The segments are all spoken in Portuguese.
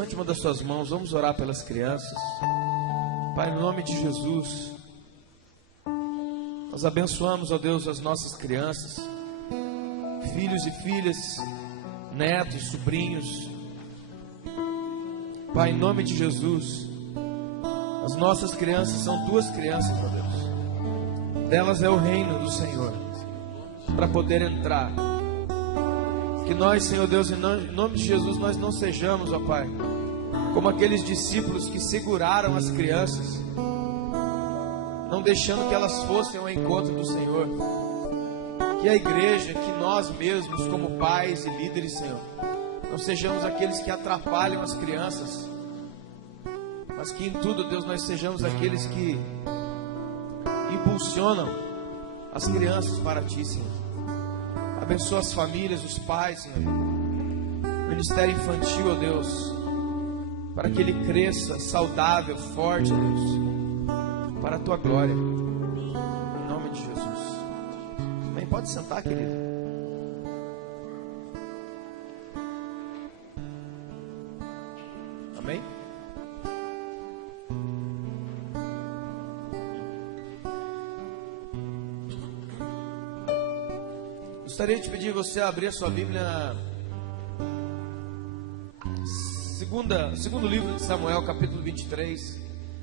levante uma das suas mãos, vamos orar pelas crianças. Pai, no nome de Jesus, nós abençoamos, ó Deus, as nossas crianças, filhos e filhas, netos, sobrinhos. Pai, em nome de Jesus, as nossas crianças são tuas crianças, ó Deus. Delas é o reino do Senhor, para poder entrar. Que nós, Senhor Deus, em nome de Jesus, nós não sejamos, ó Pai, como aqueles discípulos que seguraram as crianças, não deixando que elas fossem ao encontro do Senhor. Que a igreja, que nós mesmos, como pais e líderes, Senhor, não sejamos aqueles que atrapalham as crianças, mas que em tudo, Deus, nós sejamos aqueles que impulsionam as crianças para Ti, Senhor. Abençoa as famílias, os pais, Senhor. Ministério infantil, ó Deus, para que ele cresça saudável, forte, ó Deus, para a Tua glória, em nome de Jesus. Amém? Pode sentar, querido. Amém? Gostaria de pedir você a abrir a sua Bíblia segundo livro de Samuel, capítulo 23.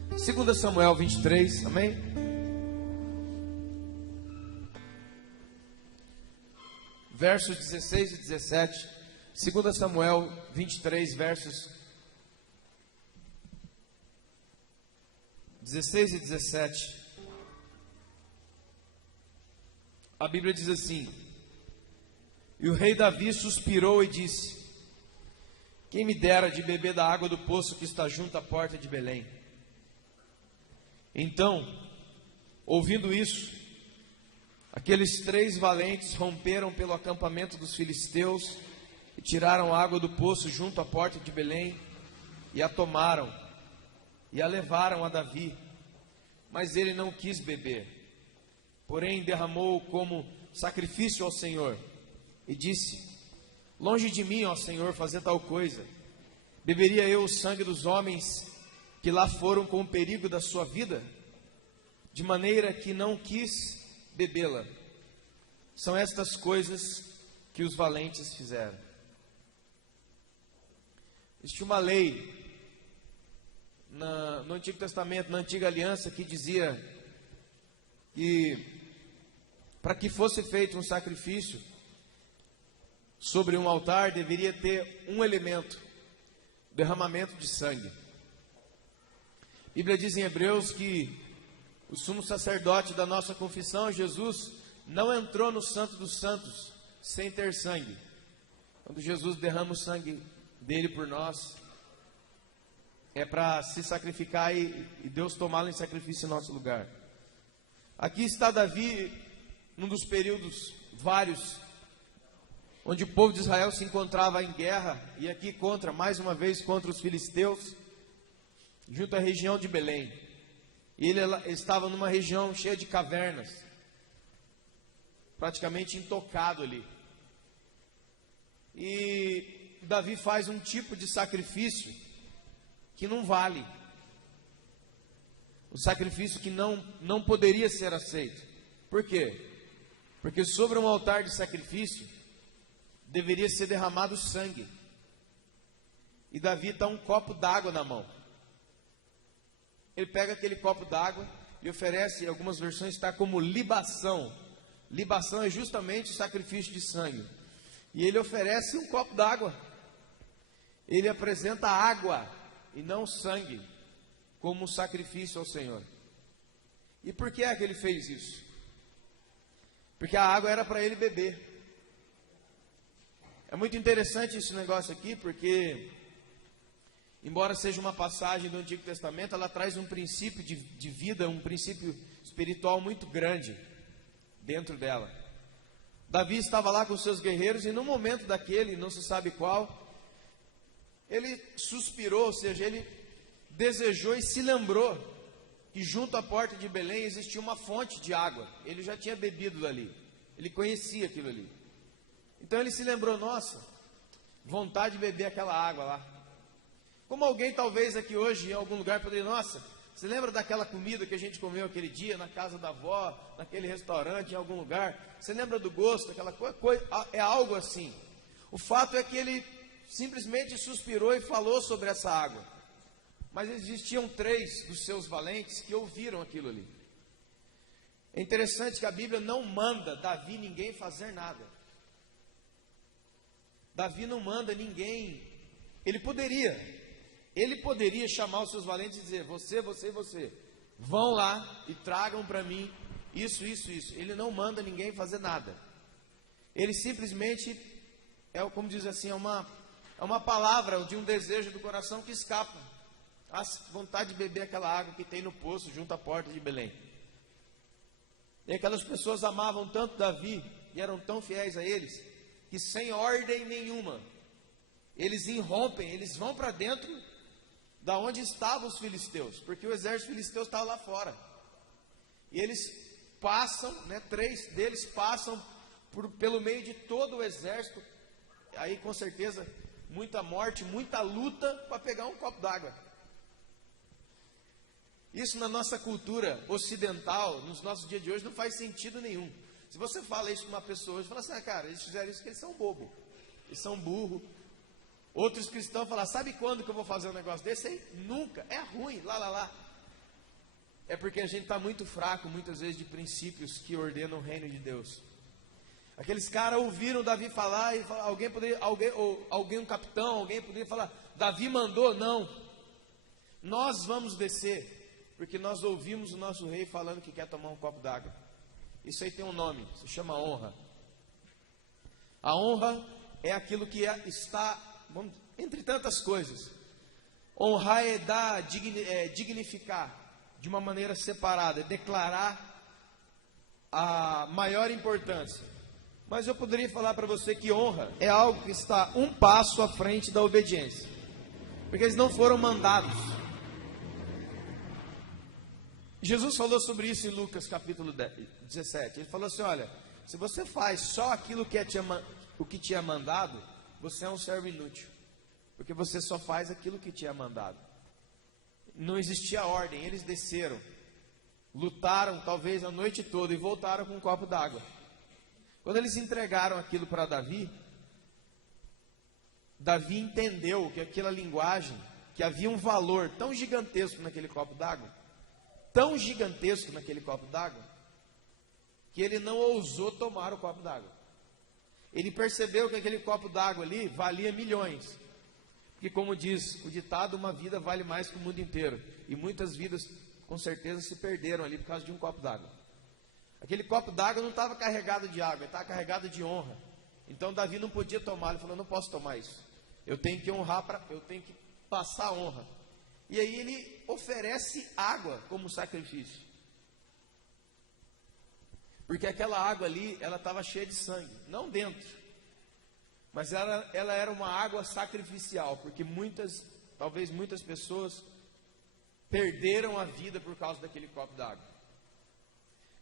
2 Samuel 23, amém? Versos 16 e 17. 2 Samuel 23, versos 16 e 17. A Bíblia diz assim: E o rei Davi suspirou e disse: Quem me dera de beber da água do poço que está junto à porta de Belém. Então, ouvindo isso, aqueles 3 valentes romperam pelo acampamento dos filisteus e tiraram a água do poço junto à porta de Belém e a tomaram e a levaram a Davi, mas ele não quis beber, porém derramou como sacrifício ao Senhor. E disse: Longe de mim, ó Senhor, fazer tal coisa. Beberia eu o sangue dos homens que lá foram com o perigo da sua vida? De maneira que não quis bebê-la. São estas coisas que os valentes fizeram. Existe uma lei no Antigo Testamento, na Antiga Aliança, que dizia que para que fosse feito um sacrifício sobre um altar, deveria ter um elemento: derramamento de sangue. A Bíblia diz em Hebreus que o sumo sacerdote da nossa confissão, Jesus, não entrou no Santo dos Santos sem ter sangue. Quando Jesus derrama o sangue dele por nós, é para se sacrificar e Deus tomá-lo em sacrifício em nosso lugar. Aqui está Davi, num dos períodos vários onde o povo de Israel se encontrava em guerra, e aqui mais uma vez contra os filisteus, junto à região de Belém. E ele estava numa região cheia de cavernas, praticamente intocado ali. E Davi faz um tipo de sacrifício que não vale, um sacrifício que não poderia ser aceito. Por quê? Porque sobre um altar de sacrifício deveria ser derramado sangue. E Davi está um copo d'água na mão. Ele pega aquele copo d'água e oferece, em algumas versões está como libação. Libação é justamente o sacrifício de sangue. E ele oferece um copo d'água. Ele apresenta água e não sangue como sacrifício ao Senhor. E por que é que ele fez isso? Porque a água era para ele beber. É muito interessante esse negócio aqui, porque, embora seja uma passagem do Antigo Testamento, ela traz um princípio de vida, um princípio espiritual muito grande dentro dela. Davi estava lá com seus guerreiros e, no momento daquele, não se sabe qual, ele suspirou, ou seja, ele desejou e se lembrou que junto à porta de Belém existia uma fonte de água. Ele já tinha bebido dali, ele conhecia aquilo ali. Então ele se lembrou: nossa, vontade de beber aquela água lá. Como alguém talvez aqui hoje, em algum lugar, poderia, nossa, você lembra daquela comida que a gente comeu aquele dia, na casa da avó, naquele restaurante, em algum lugar? Você lembra do gosto, aquela coisa? É algo assim. O fato é que ele simplesmente suspirou e falou sobre essa água. Mas existiam 3 dos seus valentes que ouviram aquilo ali. É interessante que a Bíblia não manda Davi ninguém fazer nada. Davi não manda ninguém. Ele poderia chamar os seus valentes e dizer: você, você e você, vão lá e tragam para mim isso, isso, isso. Ele não manda ninguém fazer nada. Ele simplesmente, como diz assim, é uma palavra de um desejo do coração que escapa. A vontade de beber aquela água que tem no poço junto à porta de Belém. E aquelas pessoas amavam tanto Davi e eram tão fiéis a eles, que sem ordem nenhuma, eles irrompem, eles vão para dentro da onde estavam os filisteus, porque o exército filisteu estava lá fora. E eles passam, 3 deles passam pelo meio de todo o exército. Aí com certeza muita morte, muita luta para pegar um copo d'água. Isso na nossa cultura ocidental, nos nossos dias de hoje, não faz sentido nenhum. Se você fala isso com uma pessoa hoje, fala assim: cara, eles fizeram isso porque eles são bobo, eles são burro. Outros cristãos falam: sabe quando que eu vou fazer um negócio desse aí? Nunca, é ruim, lá. É porque a gente está muito fraco, muitas vezes, de princípios que ordenam o reino de Deus. Aqueles caras ouviram Davi falar, e alguém, um capitão, alguém poderia falar: Davi mandou? Não, nós vamos descer, porque nós ouvimos o nosso rei falando que quer tomar um copo d'água. Isso aí tem um nome, se chama honra. A honra é aquilo que está, entre tantas coisas. Honrar é dar, dignificar de uma maneira separada, é declarar a maior importância. Mas eu poderia falar para você que honra é algo que está um passo à frente da obediência, porque eles não foram mandados. Jesus falou sobre isso em Lucas capítulo 17. Ele falou assim: olha, se você faz só aquilo o que te é mandado, você é um servo inútil, porque você só faz aquilo que te é mandado. Não existia ordem, eles desceram, lutaram talvez a noite toda e voltaram com um copo d'água. Quando eles entregaram aquilo para Davi, Davi entendeu que aquela linguagem, que havia um valor tão gigantesco naquele copo d'água, que ele não ousou tomar o copo d'água. Ele percebeu que aquele copo d'água ali valia milhões, porque, como diz o ditado, uma vida vale mais que o mundo inteiro, e muitas vidas com certeza se perderam ali por causa de um copo d'água. Aquele copo d'água não estava carregado de água, ele estava carregado de honra. Então Davi não podia tomar, ele falou: não posso tomar isso, eu tenho que honrar, eu tenho que passar honra. E aí ele oferece água como sacrifício, porque aquela água ali, ela estava cheia de sangue, não dentro, mas ela era uma água sacrificial, porque talvez muitas pessoas perderam a vida por causa daquele copo d'água.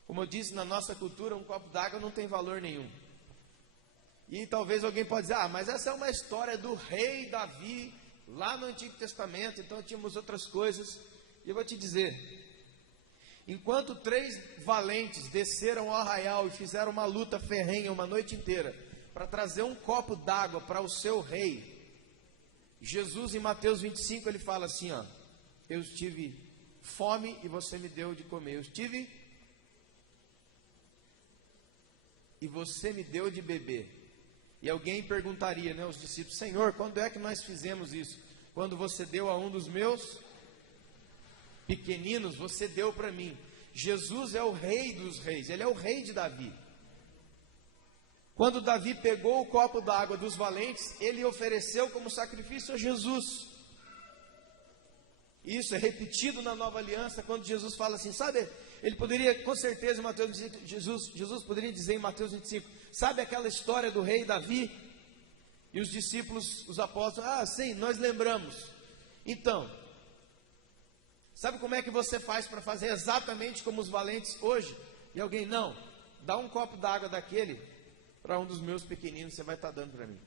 Como eu disse, na nossa cultura, um copo d'água não tem valor nenhum. E talvez alguém pode dizer: mas essa é uma história do rei Davi, lá no Antigo Testamento, então tínhamos outras coisas. E eu vou te dizer, enquanto 3 valentes desceram ao arraial e fizeram uma luta ferrenha uma noite inteira, para trazer um copo d'água para o seu rei, Jesus em Mateus 25, ele fala assim: eu tive fome e você me deu de comer, eu tive e você me deu de beber. E alguém perguntaria, os discípulos: Senhor, quando é que nós fizemos isso? Quando você deu a um dos meus pequeninos, você deu para mim. Jesus é o rei dos reis, ele é o rei de Davi. Quando Davi pegou o copo d'água dos valentes, ele ofereceu como sacrifício a Jesus. Isso é repetido na nova aliança, quando Jesus fala assim, sabe, ele poderia, com certeza, Jesus poderia dizer em Mateus 25, sabe aquela história do rei Davi? E os discípulos, os apóstolos, sim, nós lembramos. Então, sabe como é que você faz para fazer exatamente como os valentes hoje? E alguém, não, dá um copo d'água daquele para um dos meus pequeninos, você vai estar dando para mim.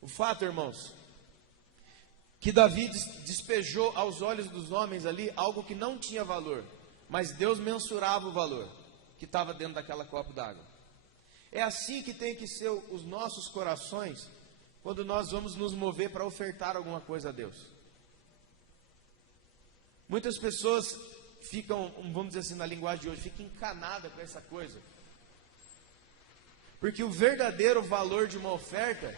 O fato, irmãos, que Davi despejou aos olhos dos homens ali algo que não tinha valor, mas Deus mensurava o valor que estava dentro daquela copa d'água. É assim que tem que ser os nossos corações quando nós vamos nos mover para ofertar alguma coisa a Deus. Muitas pessoas ficam, vamos dizer assim na linguagem de hoje, ficam encanadas com essa coisa. Porque o verdadeiro valor de uma oferta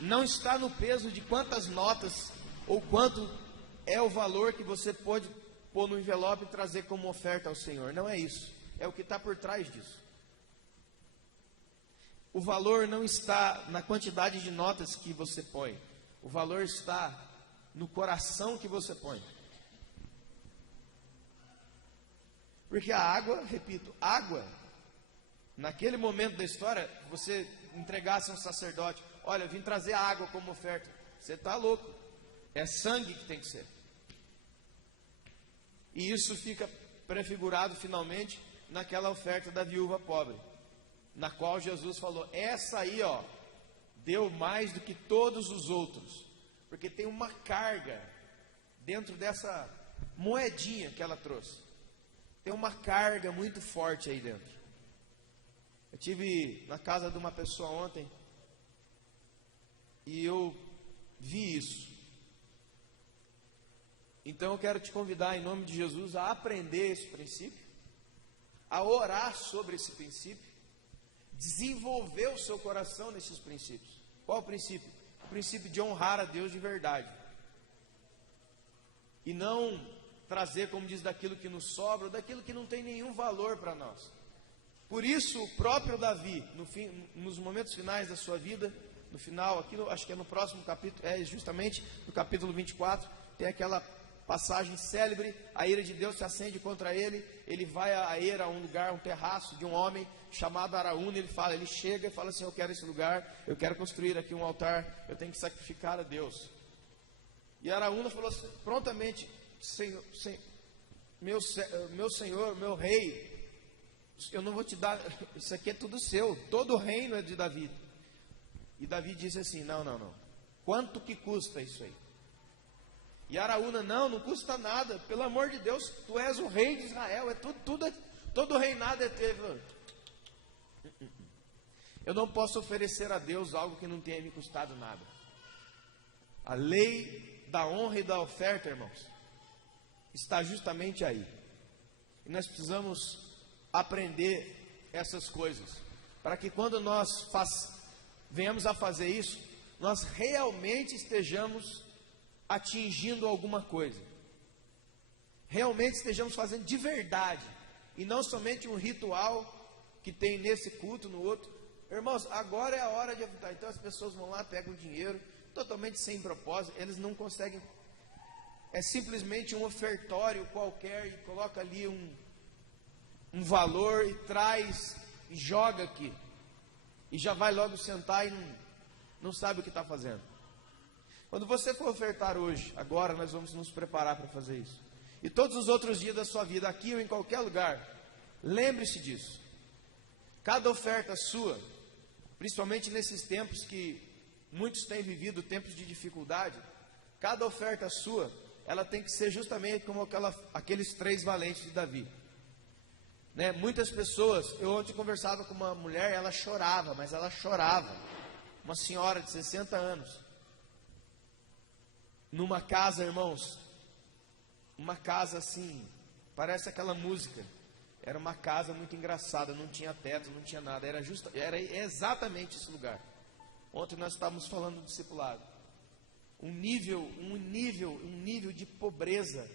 não está no peso de quantas notas ou quanto é o valor que você pode pôr no envelope e trazer como oferta ao Senhor. Não é isso. É o que está por trás disso. O valor não está na quantidade de notas que você põe. O valor está no coração que você põe. Porque a água, repito, água, naquele momento da história, você entregasse a um sacerdote, olha, eu vim trazer a água como oferta. Você está louco. É sangue que tem que ser. E isso fica prefigurado finalmente naquela oferta da viúva pobre, na qual Jesus falou, essa aí, ó, deu mais do que todos os outros, porque tem uma carga dentro dessa moedinha que ela trouxe. Tem uma carga muito forte aí dentro. Eu estive na casa de uma pessoa ontem e eu vi isso. Então eu quero te convidar em nome de Jesus a aprender esse princípio, a orar sobre esse princípio, desenvolver o seu coração nesses princípios. Qual o princípio? O princípio de honrar a Deus de verdade. E não trazer, como diz, daquilo que nos sobra, ou daquilo que não tem nenhum valor para nós. Por isso, o próprio Davi, nos momentos finais da sua vida, no final, aqui, acho que é no próximo capítulo, é justamente no capítulo 24, tem aquela passagem célebre, a ira de Deus se acende contra ele, ele vai a Eira, a um lugar, um terraço de um homem chamado Araúna, ele chega e fala assim, eu quero esse lugar, eu quero construir aqui um altar, eu tenho que sacrificar a Deus. E Araúna falou assim, prontamente, meu senhor, meu rei, eu não vou te dar, isso aqui é tudo seu, todo o reino é de Davi. E Davi disse assim, não, quanto que custa isso aí? E Araúna, não custa nada, pelo amor de Deus, tu és o rei de Israel, todo o reinado é teu. Eu não posso oferecer a Deus algo que não tenha me custado nada. A lei da honra e da oferta, irmãos, está justamente aí. E nós precisamos aprender essas coisas, para que quando nós venhamos a fazer isso, nós realmente estejamos atingindo alguma coisa, realmente estejamos fazendo de verdade, e não somente um ritual que tem nesse culto, no outro. Irmãos, agora é a hora de aventar. Então as pessoas vão lá, pegam o dinheiro, totalmente sem propósito, eles não conseguem, é simplesmente um ofertório qualquer, e coloca ali um valor, e traz, e joga aqui, e já vai logo sentar e não sabe o que está fazendo. Quando você for ofertar hoje, agora nós vamos nos preparar para fazer isso. E todos os outros dias da sua vida, aqui ou em qualquer lugar, lembre-se disso. Cada oferta sua, principalmente nesses tempos que muitos têm vivido, tempos de dificuldade, cada oferta sua, ela tem que ser justamente como aqueles 3 valentes de Davi. Né? Muitas pessoas, eu ontem conversava com uma mulher, ela chorava, mas ela chorava. Uma senhora de 60 anos. Numa casa, irmãos, uma casa assim, parece aquela música, era uma casa muito engraçada, não tinha teto, não tinha nada, era exatamente esse lugar. Ontem nós estávamos falando do discipulado, um nível de pobreza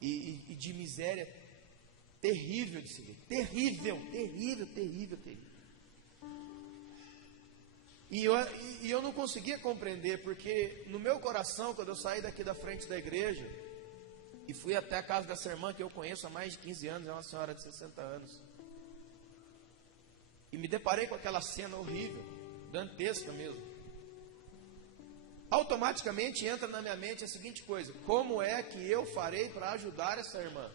e de miséria terrível de se ver, terrível. E eu não conseguia compreender, porque no meu coração, quando eu saí daqui da frente da igreja, e fui até a casa dessa irmã que eu conheço há mais de 15 anos, é uma senhora de 60 anos, e me deparei com aquela cena horrível, dantesca mesmo, automaticamente entra na minha mente a seguinte coisa: como é que eu farei para ajudar essa irmã?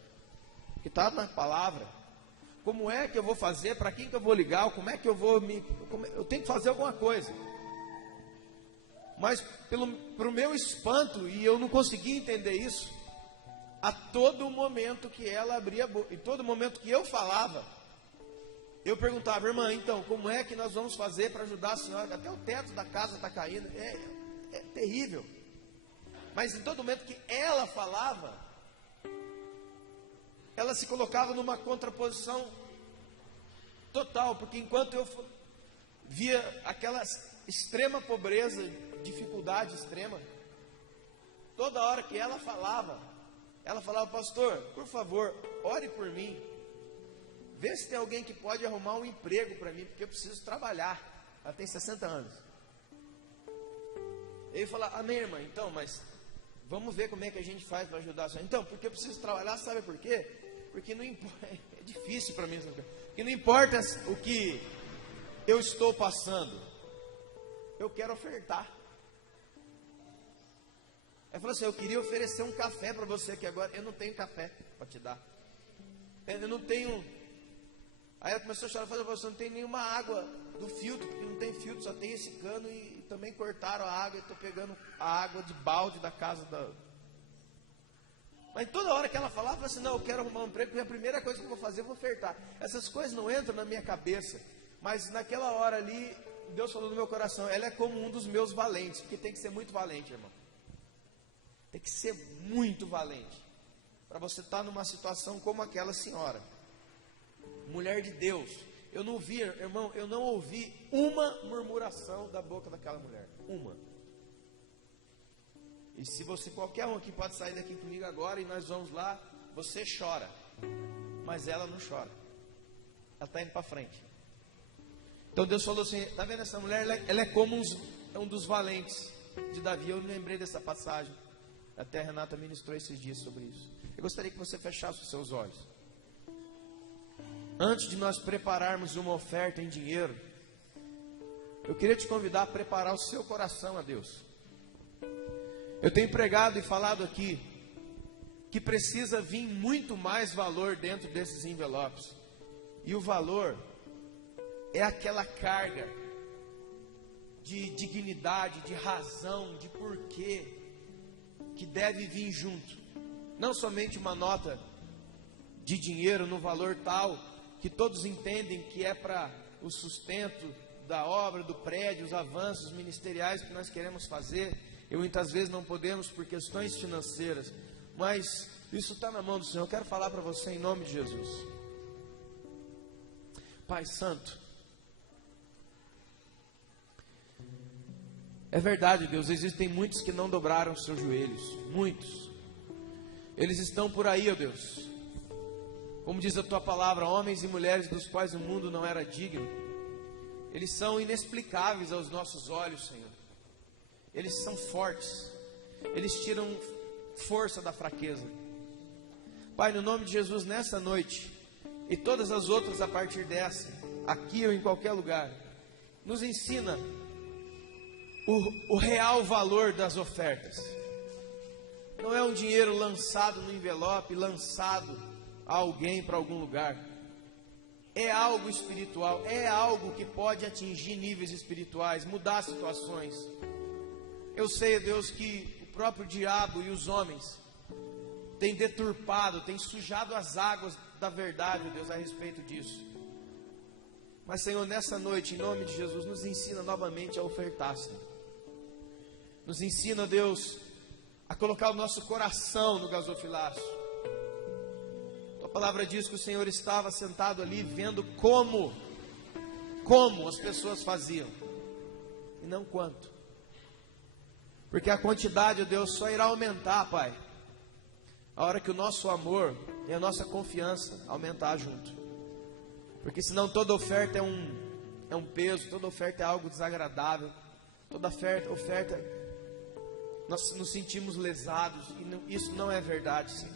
Que está na palavra. Como é que eu vou fazer? Para quem que eu vou ligar? Como é que eu vou eu tenho que fazer alguma coisa. Mas pro meu espanto, e eu não conseguia entender isso, a todo momento que ela abria a boca, em todo momento que eu falava, eu perguntava: irmã, então, como é que nós vamos fazer para ajudar a senhora? Até o teto da casa está caindo, é terrível. Mas em todo momento que ela falava, ela se colocava numa contraposição total, porque enquanto eu via aquela extrema pobreza, dificuldade extrema, toda hora que ela falava, pastor, por favor, ore por mim, vê se tem alguém que pode arrumar um emprego para mim, porque eu preciso trabalhar. Ela tem 60 anos. Ele falou: amém, irmã, então, mas vamos ver como é que a gente faz para ajudar a senhora. Então, porque eu preciso trabalhar, sabe por quê? Porque não importa, é difícil para mim, porque não importa o que eu estou passando, eu quero ofertar. Ela falou assim: eu queria oferecer um café para você aqui agora, eu não tenho café para te dar, eu não tenho. Aí ela começou a chorar, falou: você não tem nenhuma água do filtro, porque não tem filtro, só tem esse cano, e também cortaram a água, e estou pegando a água de balde da casa da... Mas toda hora que ela falava, assim: não, eu quero arrumar um emprego, porque a primeira coisa que eu vou fazer, eu vou ofertar. Essas coisas não entram na minha cabeça, mas naquela hora ali, Deus falou no meu coração: ela é como um dos meus valentes, porque tem que ser muito valente, irmão. Tem que ser muito valente, para você estar numa situação como aquela senhora, mulher de Deus. Eu não vi, irmão, eu não ouvi uma murmuração da boca daquela mulher, uma. E se você, qualquer um aqui pode sair daqui comigo agora e nós vamos lá, você chora, mas ela não chora, ela está indo para frente. Então Deus falou assim: está vendo essa mulher? Ela é como um dos valentes de Davi. Eu lembrei dessa passagem, até a Renata ministrou esses dias sobre isso. Eu gostaria que você fechasse os seus olhos. Antes de nós prepararmos uma oferta em dinheiro, eu queria te convidar a preparar o seu coração a Deus. Eu tenho pregado e falado aqui que precisa vir muito mais valor dentro desses envelopes. E o valor é aquela carga de dignidade, de razão, de porquê que deve vir junto. Não somente uma nota de dinheiro no valor tal que todos entendem que é para o sustento da obra, do prédio, os avanços ministeriais que nós queremos fazer. E muitas vezes não podemos por questões financeiras, mas isso está na mão do Senhor. Eu quero falar para você em nome de Jesus. Pai Santo, é verdade, Deus, existem muitos que não dobraram os seus joelhos, muitos. Eles estão por aí, ó Deus, como diz a Tua palavra, homens e mulheres dos quais o mundo não era digno. Eles são inexplicáveis aos nossos olhos, Senhor. Eles são fortes, eles tiram força da fraqueza. Pai, no nome de Jesus, nessa noite, e todas as outras a partir dessa, aqui ou em qualquer lugar, nos ensina o real valor das ofertas. Não é um dinheiro lançado no envelope, lançado a alguém para algum lugar. É algo espiritual, é algo que pode atingir níveis espirituais, mudar situações. Eu sei, Deus, que o próprio diabo e os homens têm deturpado, têm sujado as águas da verdade, Deus, a respeito disso. Mas, Senhor, nessa noite, em nome de Jesus, nos ensina novamente a ofertar, Senhor. Nos ensina, Deus, a colocar o nosso coração no gasofilaço. Tua palavra diz que o Senhor estava sentado ali vendo como as pessoas faziam, e não quanto. Porque a quantidade, ó Deus, só irá aumentar, Pai, a hora que o nosso amor e a nossa confiança aumentar junto. Porque senão toda oferta é um peso, toda oferta é algo desagradável, toda oferta nós nos sentimos lesados, e isso não é verdade, Senhor.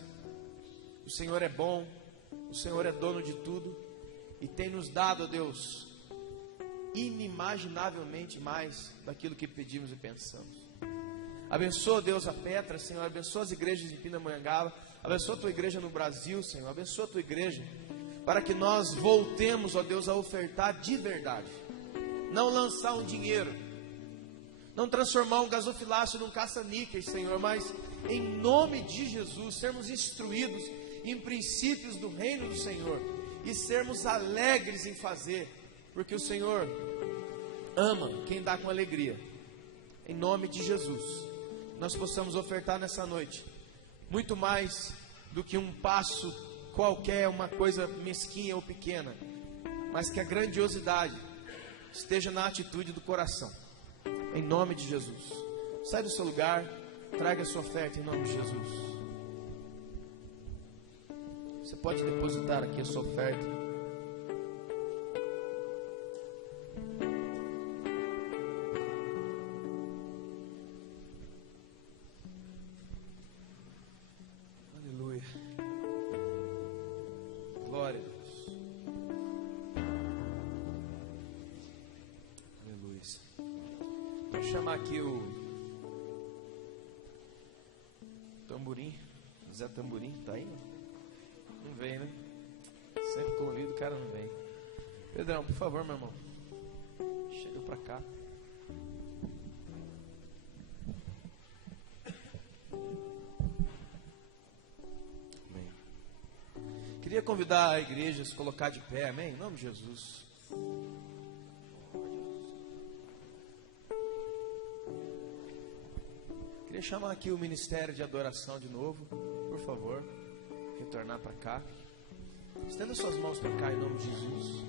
O Senhor é bom, o Senhor é dono de tudo, e tem nos dado, ó Deus, inimaginavelmente mais daquilo que pedimos e pensamos. Abençoa, Deus, a Petra, Senhor. Abençoa as igrejas de Pindamonhangaba. Abençoa a Tua igreja no Brasil, Senhor. Abençoa a Tua igreja, para que nós voltemos, ó Deus, a ofertar de verdade. Não lançar um dinheiro não transformar um gasofilácio num caça-níqueis, Senhor, mas em nome de Jesus, sermos instruídos em princípios do reino do Senhor e sermos alegres em fazer, porque o Senhor ama quem dá com alegria. Em nome de Jesus, nós possamos ofertar nessa noite muito mais do que um passo qualquer, uma coisa mesquinha ou pequena, mas que a grandiosidade esteja na atitude do coração. Em nome de Jesus, sai do seu lugar, traga a sua oferta em nome de Jesus. Você pode depositar aqui a sua oferta. Aleluia. Glória a Deus. Aleluia. Vou chamar aqui o Tamborim. Zé Tamborim, tá aí? Não vem, né? Sempre convido, o cara não vem. Pedrão, por favor, meu irmão. Chega pra cá. Amém. Queria convidar a igreja a se colocar de pé, amém? Em nome de Jesus. Queria chamar aqui o ministério de adoração de novo, por favor. Retornar para cá. Estenda suas mãos para cá em nome de Jesus.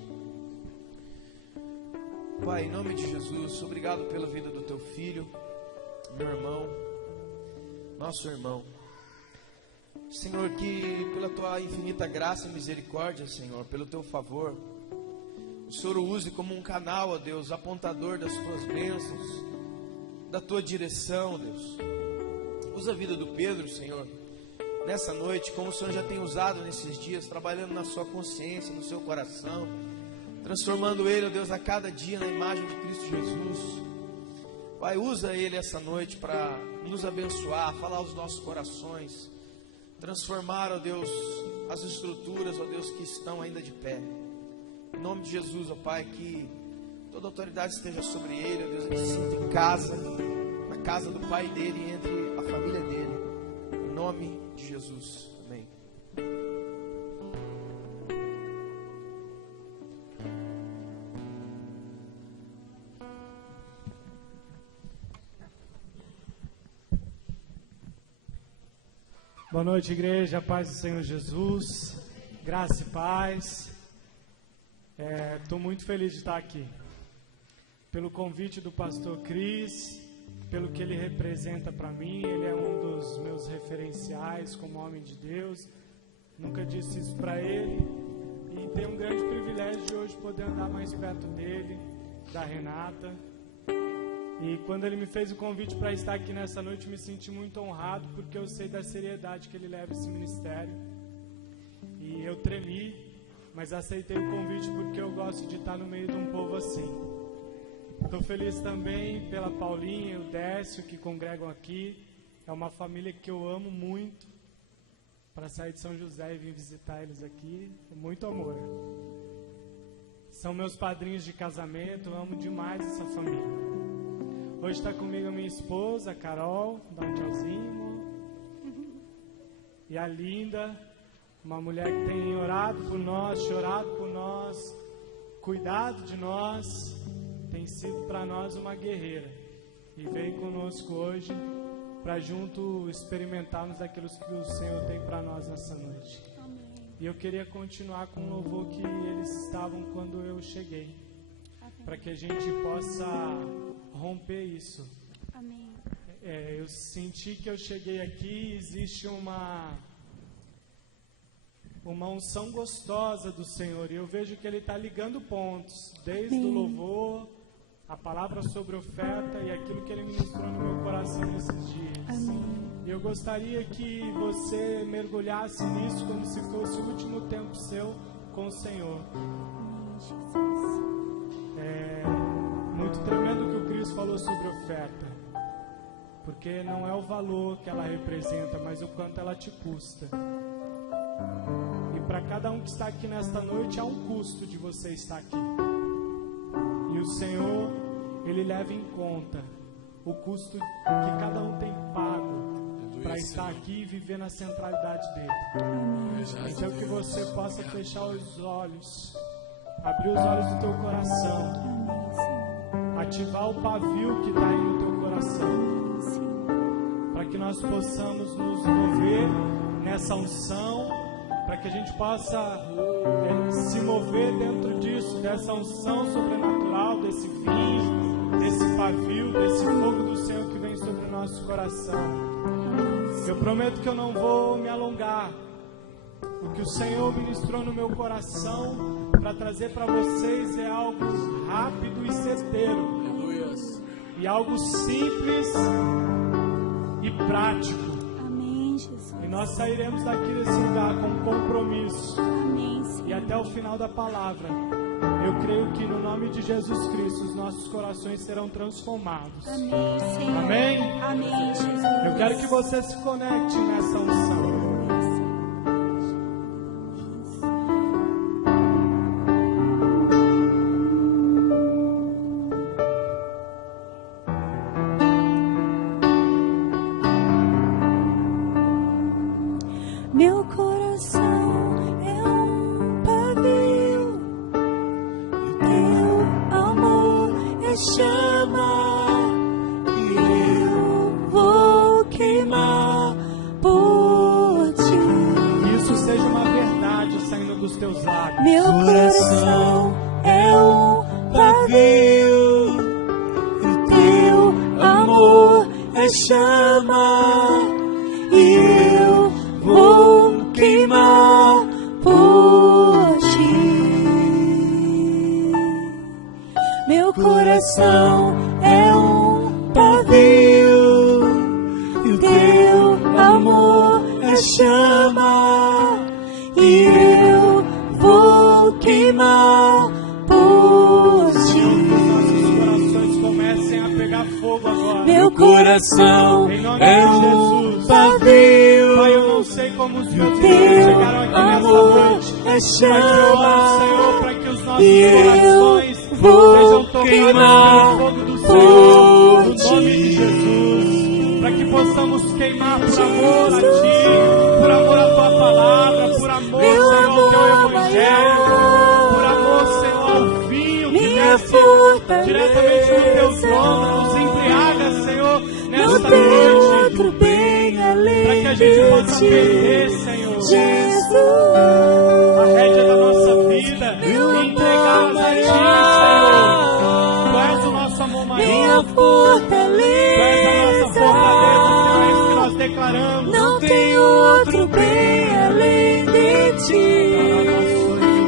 Pai, em nome de Jesus, obrigado pela vida do teu filho, meu irmão, nosso irmão. Senhor, que pela tua infinita graça e misericórdia, Senhor, pelo teu favor, o Senhor o use como um canal, ó Deus, apontador das tuas bênçãos, da tua direção, Deus. Usa a vida do Pedro, Senhor, nessa noite, como o Senhor já tem usado nesses dias, trabalhando na sua consciência, no seu coração, transformando ele, ó Deus, a cada dia na imagem de Cristo Jesus. Pai, usa ele essa noite para nos abençoar, falar aos nossos corações, transformar, ó Deus, as estruturas, ó Deus, que estão ainda de pé. Em nome de Jesus, ó Pai, que toda autoridade esteja sobre ele, ó Deus, ele se sinta em casa, na casa do Pai dele, entre a família dele. Em nome de Jesus. Amém. Boa noite, igreja, paz do Senhor Jesus, graça e paz. Estou muito feliz de estar aqui, pelo convite do pastor Cris, pelo que ele representa para mim. Ele é um dos meus referenciais como homem de Deus, nunca disse isso para ele, e tenho um grande privilégio de hoje poder andar mais perto dele, da Renata. E quando ele me fez o convite para estar aqui nessa noite, me senti muito honrado, porque eu sei da seriedade que ele leva esse ministério. E eu tremi, mas aceitei o convite porque eu gosto de estar no meio de um povo assim. Estou feliz também pela Paulinha e o Décio, que congregam aqui. É uma família que eu amo muito. Para sair de São José e vir visitar eles aqui, muito amor. São meus padrinhos de casamento, eu amo demais essa família. Hoje está comigo a minha esposa, a Carol, dá um tchauzinho. E a Linda, uma mulher que tem orado por nós, chorado por nós, cuidado de nós, tem sido para nós uma guerreira. E veio conosco hoje para junto experimentarmos daquilo que o Senhor tem para nós nessa noite. Amém. E eu queria continuar com o louvor que eles estavam quando eu cheguei, para que a gente possa romper isso. Amém. Eu senti que eu cheguei aqui, existe uma unção gostosa do Senhor, e eu vejo que Ele está ligando pontos, desde o louvor, a palavra sobre oferta e aquilo que Ele ministrou no meu coração nesses dias. Amém. E eu gostaria que você mergulhasse nisso como se fosse o último tempo seu com o Senhor. Amém, Jesus. Muito tremendo o que o Cristo falou sobre oferta, porque não é o valor que ela representa, mas o quanto ela te custa. E para cada um que está aqui nesta noite, há um custo de você estar aqui. E o Senhor, Ele leva em conta o custo que cada um tem pago para estar aqui e viver na centralidade dele. Então que você possa fechar os olhos, abrir os olhos do teu coração, ativar o pavio que está aí no teu coração, para que nós possamos nos mover nessa unção, para que a gente possa se mover dentro disso, dessa unção sobrenatural, desse vinho, desse pavio, desse fogo do Senhor que vem sobre o nosso coração. Eu prometo que eu não vou me alongar. O que o Senhor ministrou no meu coração para trazer para vocês é algo rápido e certeiro, e algo simples e prático. Amém, Jesus. E nós sairemos daqui desse lugar com um compromisso. Amém, Senhor. E até o final da palavra, eu creio que no nome de Jesus Cristo os nossos corações serão transformados. Amém, Senhor. Amém? Amém, Jesus. Eu quero que você se conecte nessa unção. Meu coração é um pavio, e teu amor é chama, e eu vou queimar por ti. Que isso seja uma verdade saindo dos teus lábios. Meu coração é um pavio, e teu amor é chama, e eu vou queimar por ti. Meu coração é um pavio, e o teu amor é chama, e eu vou queimar por ti. Nossos corações comecem a pegar fogo agora. Meu coração Em nome é de um Jesus. pavio, Pai, eu não sei como os meus irmãos teu chegaram aqui nessa amor noite, é mas eu oro, Senhor, chama, para que os nossos e eu corações vou sejam tocados queimar pelo fogo do Senhor, no por nome de ti. Jesus, para que possamos queimar por amor a Ti, por amor à Tua palavra, por amor, Meu Senhor, ao Teu amor Evangelho, maior, por amor, Senhor, ao vinho que minha desce fortaleza. diretamente do Teu trono, nos embriaga, Senhor, Não nesta tem noite, outro bem além para que a gente de possa ti, perder, Senhor, Jesus. a rédea da nossa vida e entregá-las a Ti, Senhor. Tu és o nosso amor maior, Minha fortaleza. Tu és a nossa fortaleza, Senhor, é isso que nós declaramos. Não tem outro bem além de ti.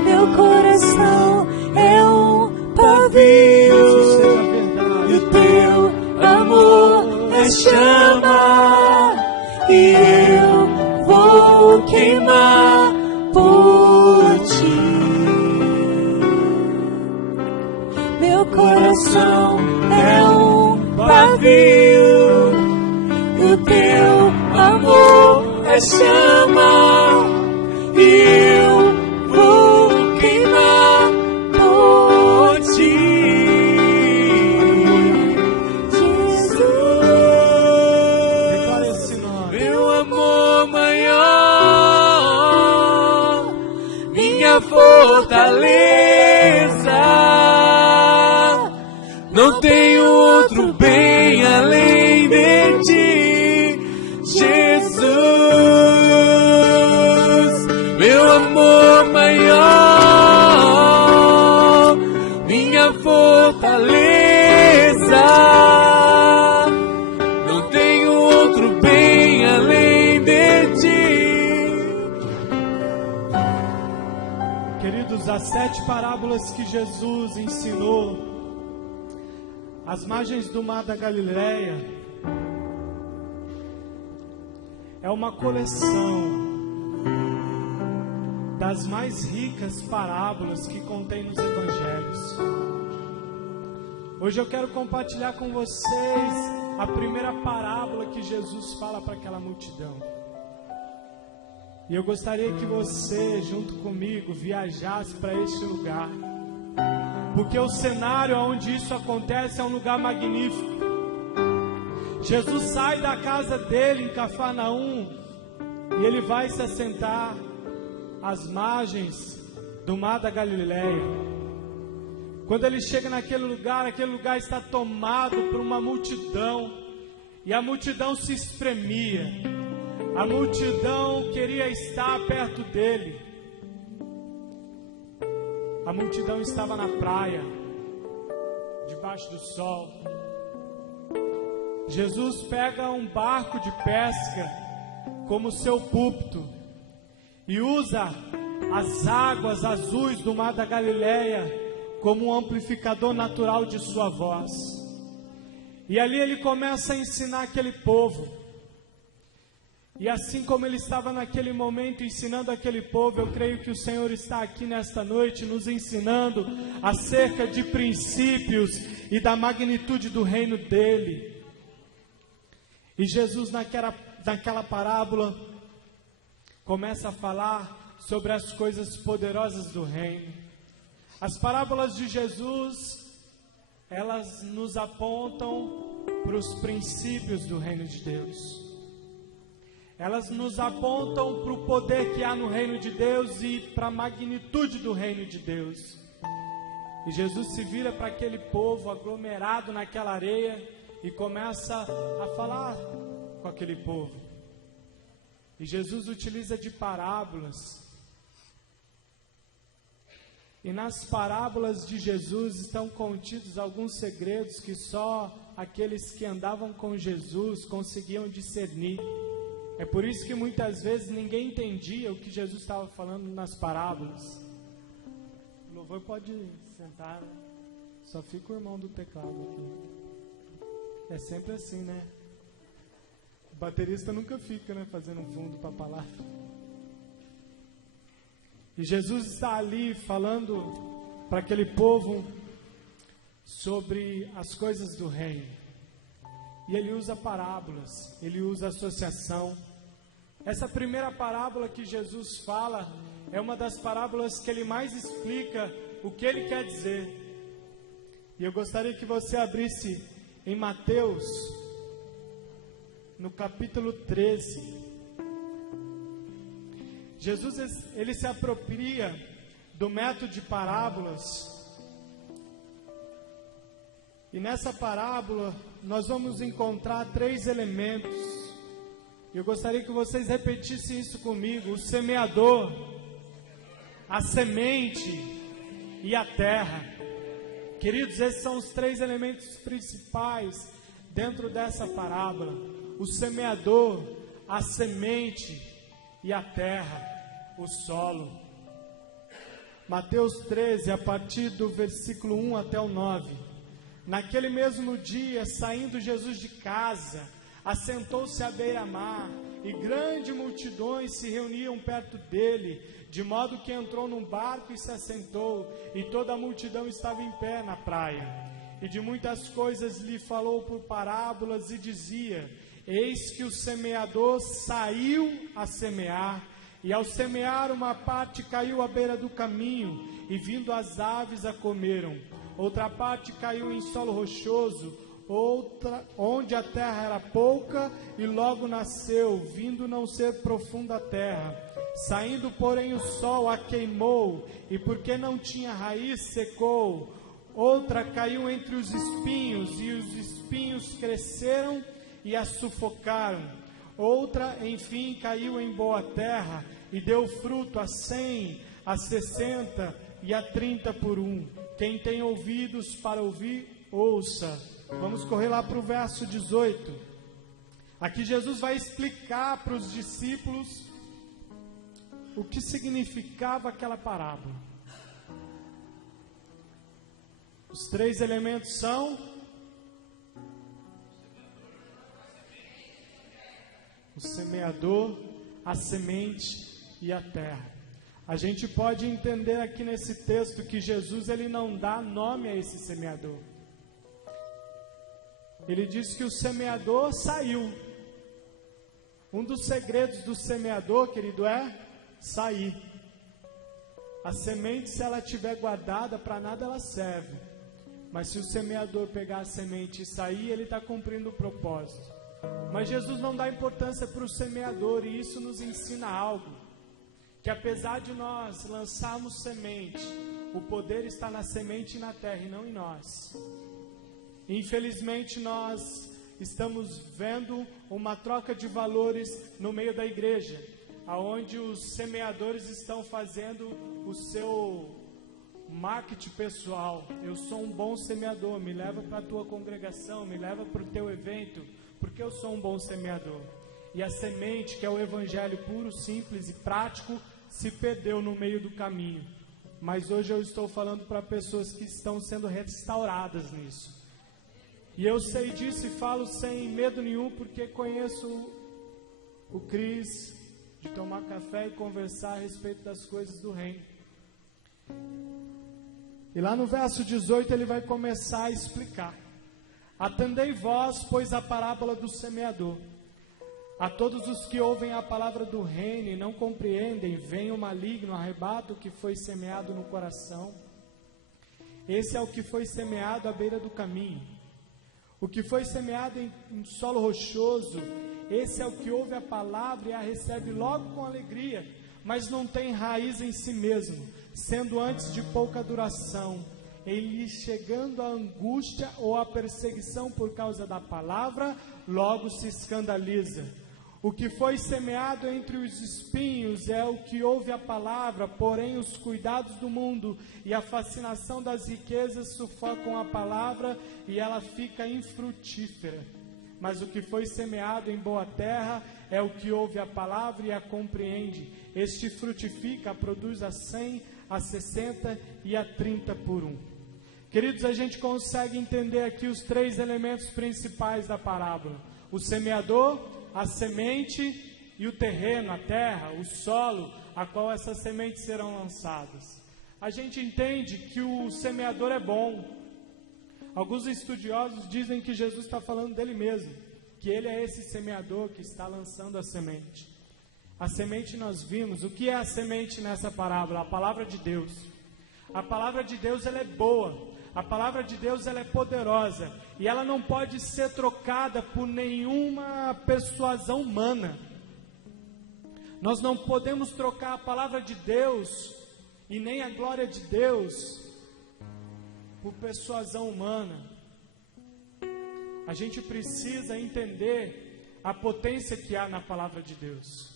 Meu coração é um pavio, Isso seja e verdade. o teu amor é chama, e eu vou queimar por ti. Meu coração é um pavio, e o teu amor é chama, e eu vou queimar por ti. Jesus, Declara esse nome. meu amor maior, minha fortaleza. Não tenho outro bem além de ti, Jesus. Meu amor maior, minha fortaleza. Não tenho outro bem além de ti. Queridos, as 7 parábolas que Jesus ensinou às margens do mar da Galileia é uma coleção das mais ricas parábolas que contém nos evangelhos. Hoje eu quero compartilhar com vocês a primeira parábola que Jesus fala para aquela multidão. E eu gostaria que você, junto comigo, viajasse para este lugar, porque o cenário onde isso acontece é um lugar magnífico. Jesus sai da casa dele em Cafarnaum e ele vai se assentar às margens do mar da Galileia. Quando ele chega naquele lugar está tomado por uma multidão, e a multidão se espremia, a multidão queria estar perto dele. A multidão estava na praia, debaixo do sol. Jesus pega um barco de pesca como seu púlpito e usa as águas azuis do mar da Galileia como um amplificador natural de sua voz. E ali ele começa a ensinar aquele povo. E assim como ele estava naquele momento ensinando aquele povo, eu creio que o Senhor está aqui nesta noite nos ensinando acerca de princípios e da magnitude do reino dele. E Jesus naquela parábola começa a falar sobre as coisas poderosas do reino. As parábolas de Jesus, elas nos apontam para os princípios do reino de Deus. Elas nos apontam para o poder que há no reino de Deus e para a magnitude do reino de Deus. E Jesus se vira para aquele povo aglomerado naquela areia e começa a falar com aquele povo. E Jesus utiliza de parábolas. E nas parábolas de Jesus estão contidos alguns segredos que só aqueles que andavam com Jesus conseguiam discernir. É por isso que muitas vezes ninguém entendia o que Jesus estava falando nas parábolas. O louvor pode sentar, né? Só fica o irmão do teclado aqui. É sempre assim, né? O baterista nunca fica, né, fazendo um fundo para a palavra. E Jesus está ali falando para aquele povo sobre as coisas do reino. E ele usa parábolas, ele usa associação. Essa primeira parábola que Jesus fala é uma das parábolas que ele mais explica o que ele quer dizer. E eu gostaria que você abrisse em Mateus, no capítulo 13. Jesus, ele se apropria do método de parábolas. E nessa parábola nós vamos encontrar 3 elementos. Eu gostaria que vocês repetissem isso comigo: o semeador, a semente e a terra. Queridos, esses são os 3 elementos principais dentro dessa parábola: o semeador, a semente e a terra, o solo. Mateus 13, a partir do versículo 1 até o 9. Naquele mesmo dia, saindo Jesus de casa, assentou-se à beira-mar, e grandes multidões se reuniam perto dele, de modo que entrou num barco e se assentou, e toda a multidão estava em pé na praia. E de muitas coisas lhe falou por parábolas e dizia: eis que o semeador saiu a semear, e ao semear uma parte caiu à beira do caminho, e vindo as aves a comeram. Outra parte caiu em solo rochoso, outra onde a terra era pouca, e logo nasceu, vindo não ser profunda a terra. Saindo, porém, o sol a queimou, e porque não tinha raiz, secou. Outra caiu entre os espinhos, e os espinhos cresceram e a sufocaram. Outra, enfim, caiu em boa terra, e deu fruto a 100, a 60 e a 30 por 1. Quem tem ouvidos para ouvir, ouça. Vamos correr lá para o verso 18. Aqui Jesus vai explicar para os discípulos o que significava aquela parábola. Os 3 elementos são o semeador, a semente e a terra. A gente pode entender aqui nesse texto que Jesus, ele não dá nome a esse semeador. Ele diz que o semeador saiu. Um dos segredos do semeador, querido, é sair. A semente, se ela estiver guardada, para nada ela serve. Mas se o semeador pegar a semente e sair, ele está cumprindo o propósito. Mas Jesus não dá importância para o semeador, e isso nos ensina algo. Que apesar de nós lançarmos semente, o poder está na semente e na terra e não em nós. Infelizmente nós estamos vendo uma troca de valores no meio da igreja, aonde os semeadores estão fazendo o seu marketing pessoal. Eu sou um bom semeador, me leva para a tua congregação, me leva para o teu evento, porque eu sou um bom semeador. E a semente, que é o evangelho puro, simples e prático, se perdeu no meio do caminho. Mas hoje eu estou falando para pessoas que estão sendo restauradas nisso. E eu sei disso e falo sem medo nenhum, porque conheço o Cris, de tomar café e conversar a respeito das coisas do reino. E lá no verso 18 ele vai começar a explicar: atendei vós, pois, a parábola do semeador. A todos os que ouvem a palavra do reino e não compreendem, vem o maligno, arrebata o que foi semeado no coração. Esse é o que foi semeado à beira do caminho. O que foi semeado em solo rochoso, esse é o que ouve a palavra e a recebe logo com alegria, mas não tem raiz em si mesmo, sendo antes de pouca duração, ele chegando à angústia ou à perseguição por causa da palavra, logo se escandaliza. O que foi semeado entre os espinhos é o que ouve a palavra, porém os cuidados do mundo e a fascinação das riquezas sufocam a palavra e ela fica infrutífera. Mas o que foi semeado em boa terra é o que ouve a palavra e a compreende. Este frutifica, produz a 100, a 60 e a 30 por 1. Queridos, a gente consegue entender aqui os 3 elementos principais da parábola: o semeador, a semente e o terreno, a terra, o solo, a qual essas sementes serão lançadas. A gente entende que o semeador é bom. Alguns estudiosos dizem que Jesus está falando dele mesmo, que ele é esse semeador que está lançando a semente. A semente nós vimos. O que é a semente nessa parábola? A palavra de Deus. A palavra de Deus, ela é boa. A palavra de Deus, ela é poderosa e ela não pode ser trocada por nenhuma persuasão humana. Nós não podemos trocar a palavra de Deus e nem a glória de Deus por persuasão humana. A gente precisa entender a potência que há na palavra de Deus,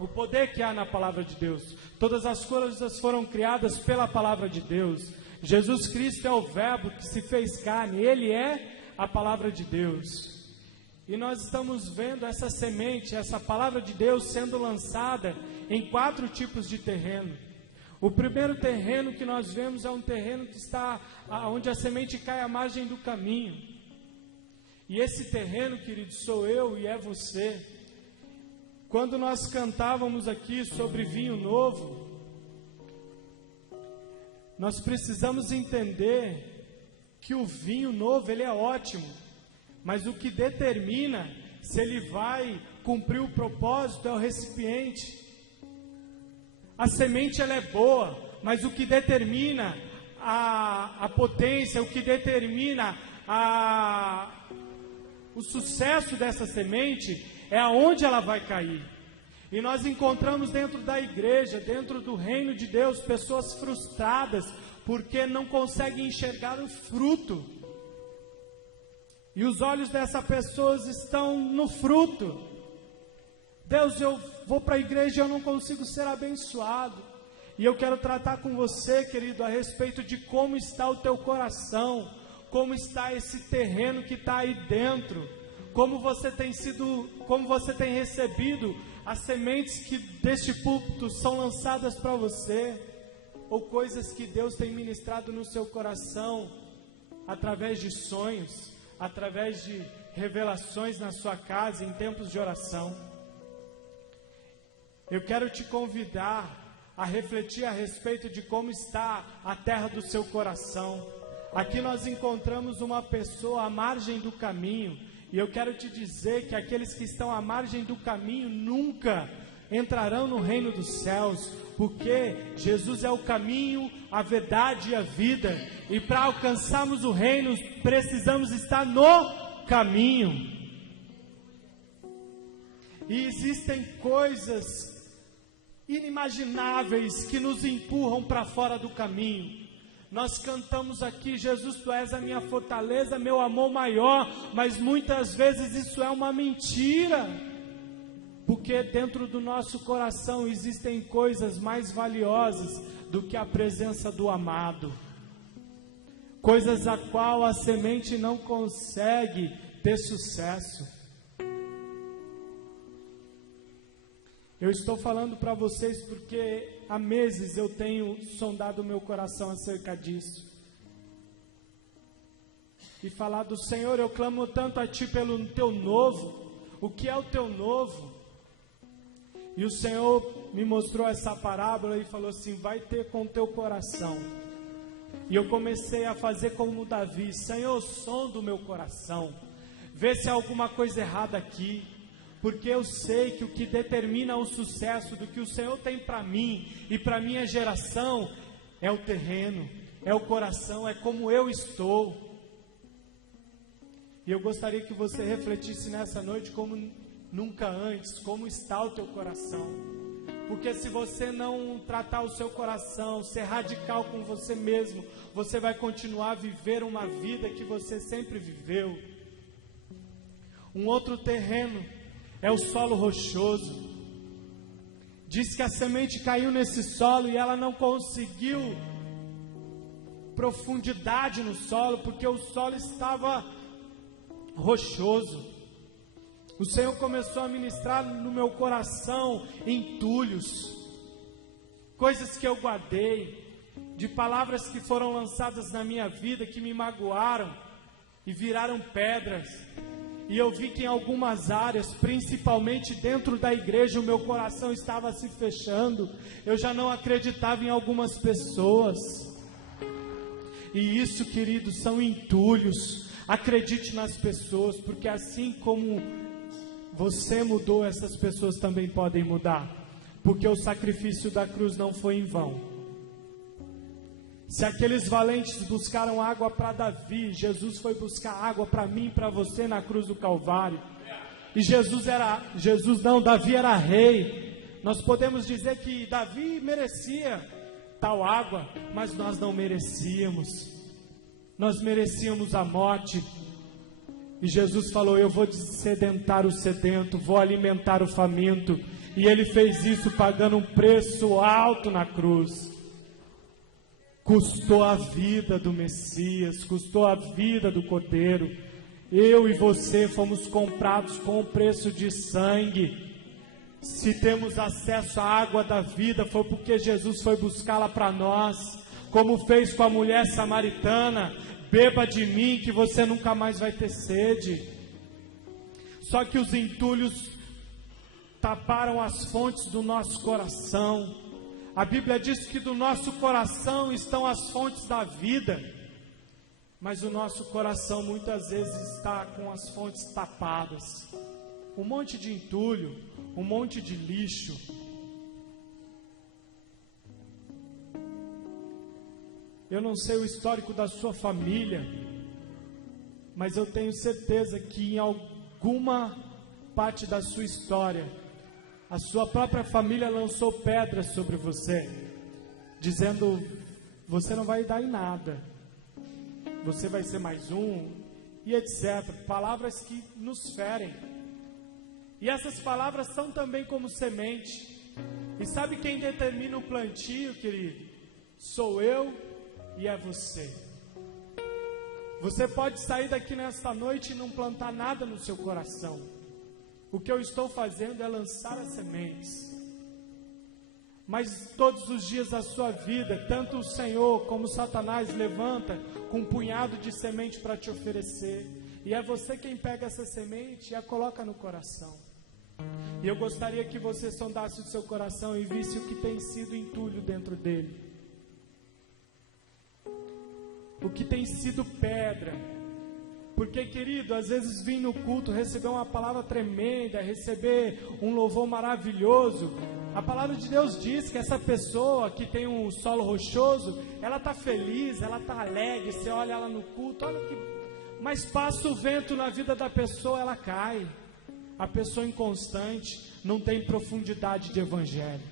o poder que há na palavra de Deus. Todas as coisas foram criadas pela palavra de Deus. Jesus Cristo é o verbo que se fez carne, ele é a palavra de Deus. E nós estamos vendo essa semente, essa palavra de Deus sendo lançada em 4 tipos de terreno. O primeiro terreno que nós vemos é um terreno que está onde a semente cai à margem do caminho. E esse terreno, querido, sou eu e é você. Quando nós cantávamos aqui sobre vinho novo, nós precisamos entender que o vinho novo, ele é ótimo, mas o que determina se ele vai cumprir o propósito é o recipiente. A semente, ela é boa, mas o que determina a potência, o que determina o sucesso dessa semente é aonde ela vai cair. E nós encontramos dentro da igreja, dentro do reino de Deus, pessoas frustradas porque não conseguem enxergar o fruto. E os olhos dessas pessoas estão no fruto. Deus, eu vou para a igreja e eu não consigo ser abençoado. E eu quero tratar com você, querido, a respeito de como está o teu coração, como está esse terreno que está aí dentro, como você tem recebido as sementes que deste púlpito são lançadas para você, ou coisas que Deus tem ministrado no seu coração, através de sonhos, através de revelações na sua casa, em tempos de oração. Eu quero te convidar a refletir a respeito de como está a terra do seu coração. Aqui nós encontramos uma pessoa à margem do caminho, e eu quero te dizer que aqueles que estão à margem do caminho nunca entrarão no reino dos céus, porque Jesus é o caminho, a verdade e a vida, e para alcançarmos o reino, precisamos estar no caminho. E existem coisas inimagináveis que nos empurram para fora do caminho. Nós cantamos aqui: Jesus, tu és a minha fortaleza, meu amor maior, mas muitas vezes isso é uma mentira, porque dentro do nosso coração existem coisas mais valiosas do que a presença do amado, coisas a qual a semente não consegue ter sucesso. Eu estou falando para vocês porque há meses eu tenho sondado o meu coração acerca disso. E falado: Senhor, eu clamo tanto a Ti pelo Teu novo. O que é o Teu novo? E o Senhor me mostrou essa parábola e falou assim: vai ter com o teu coração. E eu comecei a fazer como Davi: Senhor, sonda o meu coração, vê se há alguma coisa errada aqui. Porque eu sei que o que determina o sucesso do que o Senhor tem para mim e para minha geração é o terreno, é o coração, é como eu estou. E eu gostaria que você refletisse nessa noite como nunca antes, como está o teu coração. Porque se você não tratar o seu coração, ser radical com você mesmo, você vai continuar a viver uma vida que você sempre viveu. Um outro terreno é o solo rochoso. Diz que a semente caiu nesse solo e ela não conseguiu profundidade no solo, porque o solo estava rochoso. O Senhor começou a ministrar no meu coração entulhos, coisas que eu guardei, de palavras que foram lançadas na minha vida, que me magoaram e viraram pedras. E eu vi que em algumas áreas, principalmente dentro da igreja, o meu coração estava se fechando. Eu já não acreditava em algumas pessoas. E isso, queridos, são entulhos. Acredite nas pessoas, porque assim como você mudou, essas pessoas também podem mudar. Porque o sacrifício da cruz não foi em vão. Se aqueles valentes buscaram água para Davi, Jesus foi buscar água para mim e para você na cruz do Calvário. E Davi era rei. Nós podemos dizer que Davi merecia tal água, mas nós não merecíamos. Nós merecíamos a morte. E Jesus falou: eu vou sedentar o sedento, vou alimentar o faminto. E Ele fez isso pagando um preço alto na cruz. Custou a vida do Messias, custou a vida do Cordeiro. Eu e você fomos comprados com o preço de sangue. Se temos acesso à água da vida, foi porque Jesus foi buscá-la para nós, como fez com a mulher samaritana: beba de mim que você nunca mais vai ter sede. Só que os entulhos taparam as fontes do nosso coração. A Bíblia diz que do nosso coração estão as fontes da vida, mas o nosso coração muitas vezes está com as fontes tapadas. Um monte de entulho, um monte de lixo. Eu não sei o histórico da sua família, mas eu tenho certeza que em alguma parte da sua história, a sua própria família lançou pedras sobre você, dizendo: você não vai dar em nada, você vai ser mais um, e etc. Palavras que nos ferem. E essas palavras são também como semente. E sabe quem determina o plantio, querido? Sou eu e é você. Você pode sair daqui nesta noite e não plantar nada no seu coração. O que eu estou fazendo é lançar as sementes. Mas todos os dias da sua vida, tanto o Senhor como Satanás levanta com um punhado de semente para te oferecer. E é você quem pega essa semente e a coloca no coração. E eu gostaria que você sondasse o seu coração e visse o que tem sido entulho dentro dele. O que tem sido pedra. Porque, querido, às vezes vir no culto, receber uma palavra tremenda, receber um louvor maravilhoso, a palavra de Deus diz que essa pessoa que tem um solo rochoso, ela está feliz, ela está alegre, você olha ela no culto, olha que... mas passa o vento na vida da pessoa, ela cai. A pessoa inconstante não tem profundidade de evangelho,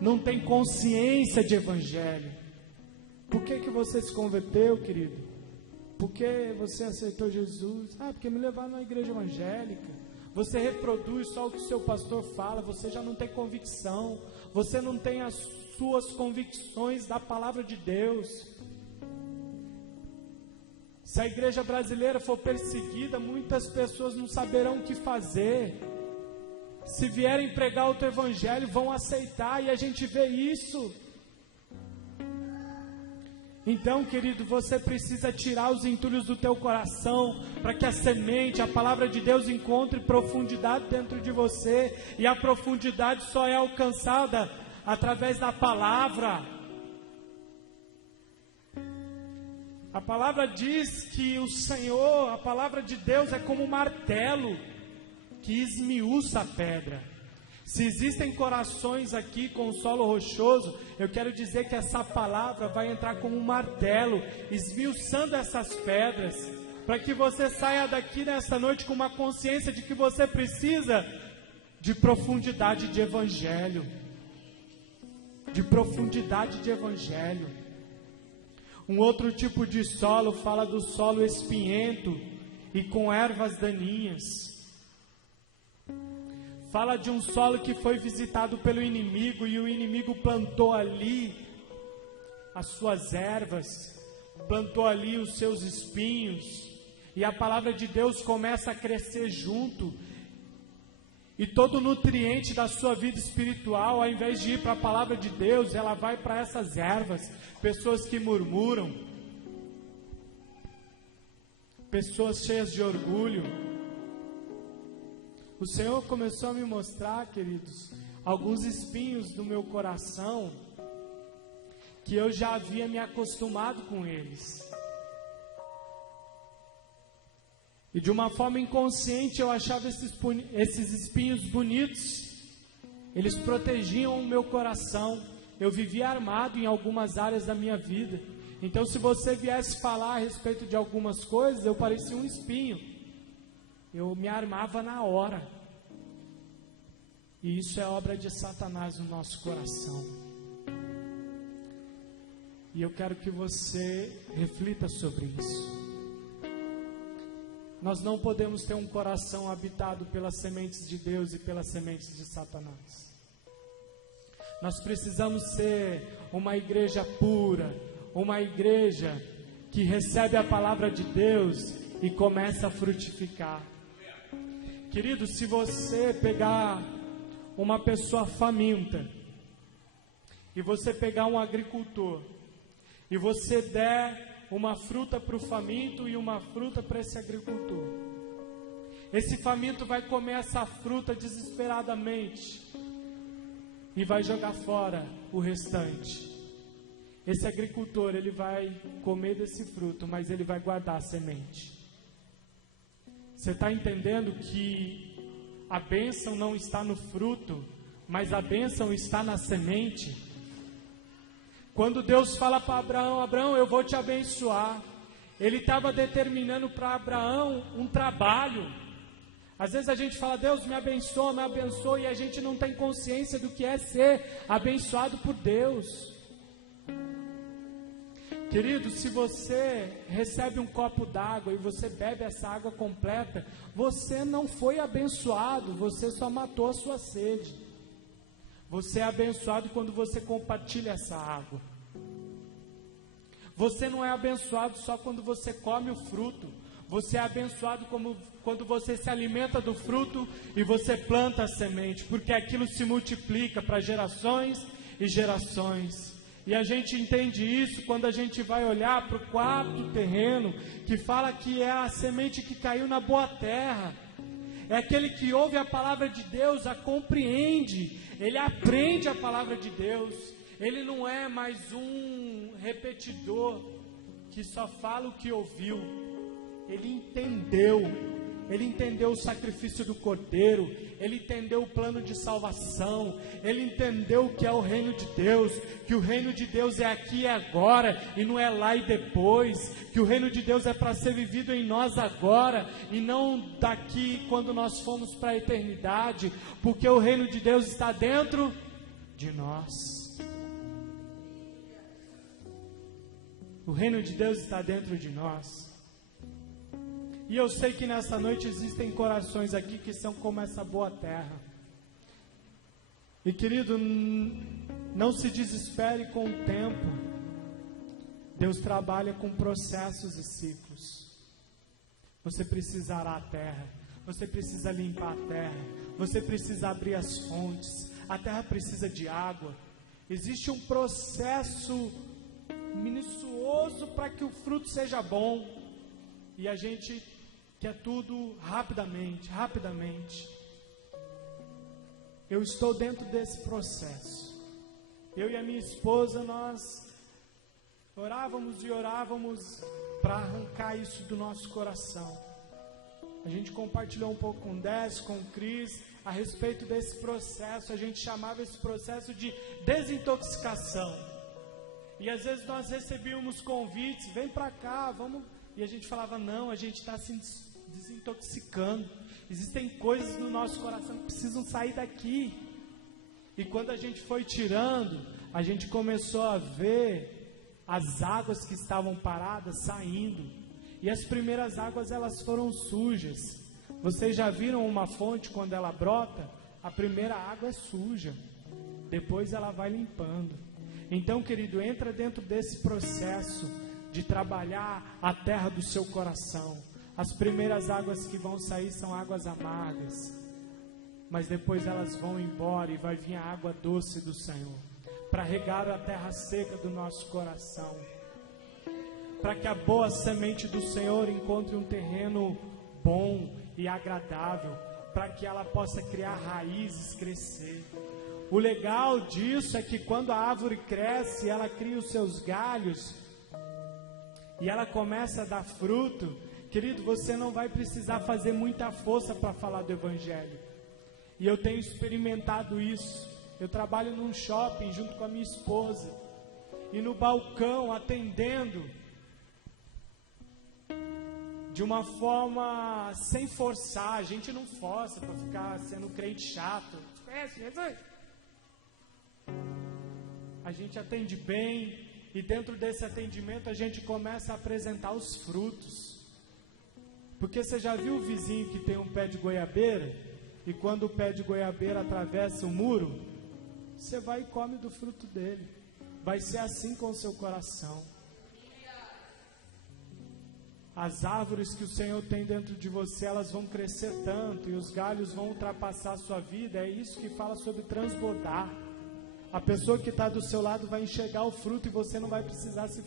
não tem consciência de evangelho. Por que você se converteu, querido? Por que você aceitou Jesus? Porque me levaram na igreja evangélica. Você reproduz só o que o seu pastor fala, você já não tem convicção, você não tem as suas convicções da palavra de Deus. Se a igreja brasileira for perseguida, muitas pessoas não saberão o que fazer. Se vierem pregar outro evangelho, vão aceitar, e a gente vê isso. Então, querido, você precisa tirar os entulhos do teu coração, para que a semente, a palavra de Deus, encontre profundidade dentro de você, e a profundidade só é alcançada através da palavra. A palavra diz que o Senhor, a palavra de Deus é como um martelo que esmiuça a pedra. Se existem corações aqui com solo rochoso, eu quero dizer que essa palavra vai entrar como um martelo, esmiuçando essas pedras, para que você saia daqui nesta noite com uma consciência de que você precisa de profundidade de evangelho. De profundidade de evangelho. Um outro tipo de solo fala do solo espinhento e com ervas daninhas. Fala de um solo que foi visitado pelo inimigo, e o inimigo plantou ali as suas ervas, plantou ali os seus espinhos, e a palavra de Deus começa a crescer junto, e todo o nutriente da sua vida espiritual, ao invés de ir para a palavra de Deus, ela vai para essas ervas. Pessoas que murmuram, pessoas cheias de orgulho. O Senhor começou a me mostrar, queridos, alguns espinhos do meu coração, que eu já havia me acostumado com eles. E de uma forma inconsciente eu achava esses espinhos bonitos. Eles protegiam o meu coração. Eu vivia armado em algumas áreas da minha vida. Então, se você viesse falar a respeito de algumas coisas, eu parecia um espinho. Eu me armava na hora. E isso é obra de Satanás no nosso coração. E eu quero que você reflita sobre isso. Nós não podemos ter um coração habitado pelas sementes de Deus e pelas sementes de Satanás. Nós precisamos ser uma igreja pura, uma igreja que recebe a palavra de Deus e começa a frutificar. Querido, se você pegar uma pessoa faminta e você pegar um agricultor e você der uma fruta para o faminto e uma fruta para esse agricultor, esse faminto vai comer essa fruta desesperadamente e vai jogar fora o restante. Esse agricultor, ele vai comer desse fruto, mas ele vai guardar a semente. Você está entendendo que a bênção não está no fruto, mas a bênção está na semente? Quando Deus fala para Abraão: Abraão, eu vou te abençoar, Ele estava determinando para Abraão um trabalho. Às vezes a gente fala: Deus me abençoa, e a gente não tem consciência do que é ser abençoado por Deus. Querido, se você recebe um copo d'água e você bebe essa água completa, você não foi abençoado, você só matou a sua sede. Você é abençoado quando você compartilha essa água. Você não é abençoado só quando você come o fruto. Você é abençoado quando você se alimenta do fruto e você planta a semente, porque aquilo se multiplica para gerações e gerações. E a gente entende isso quando a gente vai olhar para o quarto terreno, que fala que é a semente que caiu na boa terra. É aquele que ouve a palavra de Deus, a compreende, ele aprende a palavra de Deus. Ele não é mais um repetidor que só fala o que ouviu. ele entendeu o sacrifício do Cordeiro, ele entendeu o plano de salvação, ele entendeu o que é o reino de Deus, que o reino de Deus é aqui e agora, e não é lá e depois, que o reino de Deus é para ser vivido em nós agora, e não daqui quando nós formos para a eternidade, porque o reino de Deus está dentro de nós. O reino de Deus está dentro de nós. E eu sei que nessa noite existem corações aqui que são como essa boa terra. E querido, não se desespere com o tempo. Deus trabalha com processos e ciclos. Você precisa arar a terra, você precisa limpar a terra, você precisa abrir as fontes, a terra precisa de água. Existe um processo minucioso para que o fruto seja bom. E a gente quer tudo rapidamente. Eu estou dentro desse processo. Eu e a minha esposa, nós orávamos para arrancar isso do nosso coração. A gente compartilhou um pouco com o Décio, com o Cris, a respeito desse processo. A gente chamava esse processo de desintoxicação. E às vezes nós recebíamos convites, vem para cá, vamos... E a gente falava, não, a gente está se desintoxicando. Existem coisas no nosso coração que precisam sair daqui. E quando a gente foi tirando, a gente começou a ver as águas que estavam paradas saindo. E as primeiras águas, elas foram sujas. Vocês já viram uma fonte quando ela brota? A primeira água é suja. Depois ela vai limpando. Então, querido, entra dentro desse processo de trabalhar a terra do seu coração. As primeiras águas que vão sair são águas amargas, mas depois elas vão embora e vai vir a água doce do Senhor, para regar a terra seca do nosso coração, para que a boa semente do Senhor encontre um terreno bom e agradável, para que ela possa criar raízes, crescer. O legal disso é que quando a árvore cresce, ela cria os seus galhos, e ela começa a dar fruto. Querido, você não vai precisar fazer muita força para falar do Evangelho. E eu tenho experimentado isso. Eu trabalho num shopping junto com a minha esposa. E no balcão, atendendo de uma forma sem forçar. A gente não força para ficar sendo crente chato. Você conhece Jesus? A gente atende bem. E dentro desse atendimento a gente começa a apresentar os frutos. Porque você já viu o vizinho que tem um pé de goiabeira? E quando o pé de goiabeira atravessa o muro, você vai e come do fruto dele. Vai ser assim com o seu coração. As árvores que o Senhor tem dentro de você, elas vão crescer tanto, e os galhos vão ultrapassar a sua vida. É isso que fala sobre transbordar. A pessoa que está do seu lado vai enxergar o fruto e você não vai precisar se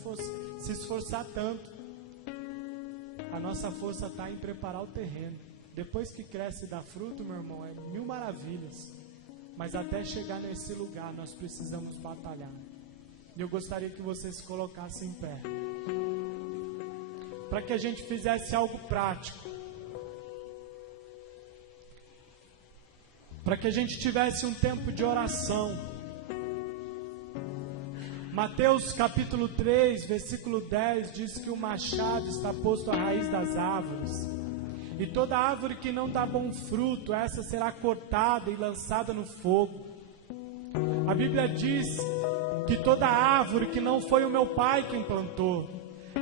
esforçar tanto. A nossa força está em preparar o terreno. Depois que cresce e dá fruto, meu irmão, é 1000 maravilhas. Mas até chegar nesse lugar, nós precisamos batalhar. E eu gostaria que você se colocasse em pé, para que a gente fizesse algo prático, para que a gente tivesse um tempo de oração. Mateus capítulo 3, versículo 10 diz que o machado está posto à raiz das árvores, e toda árvore que não dá bom fruto, essa será cortada e lançada no fogo. A Bíblia diz que toda árvore que não foi o meu Pai quem plantou,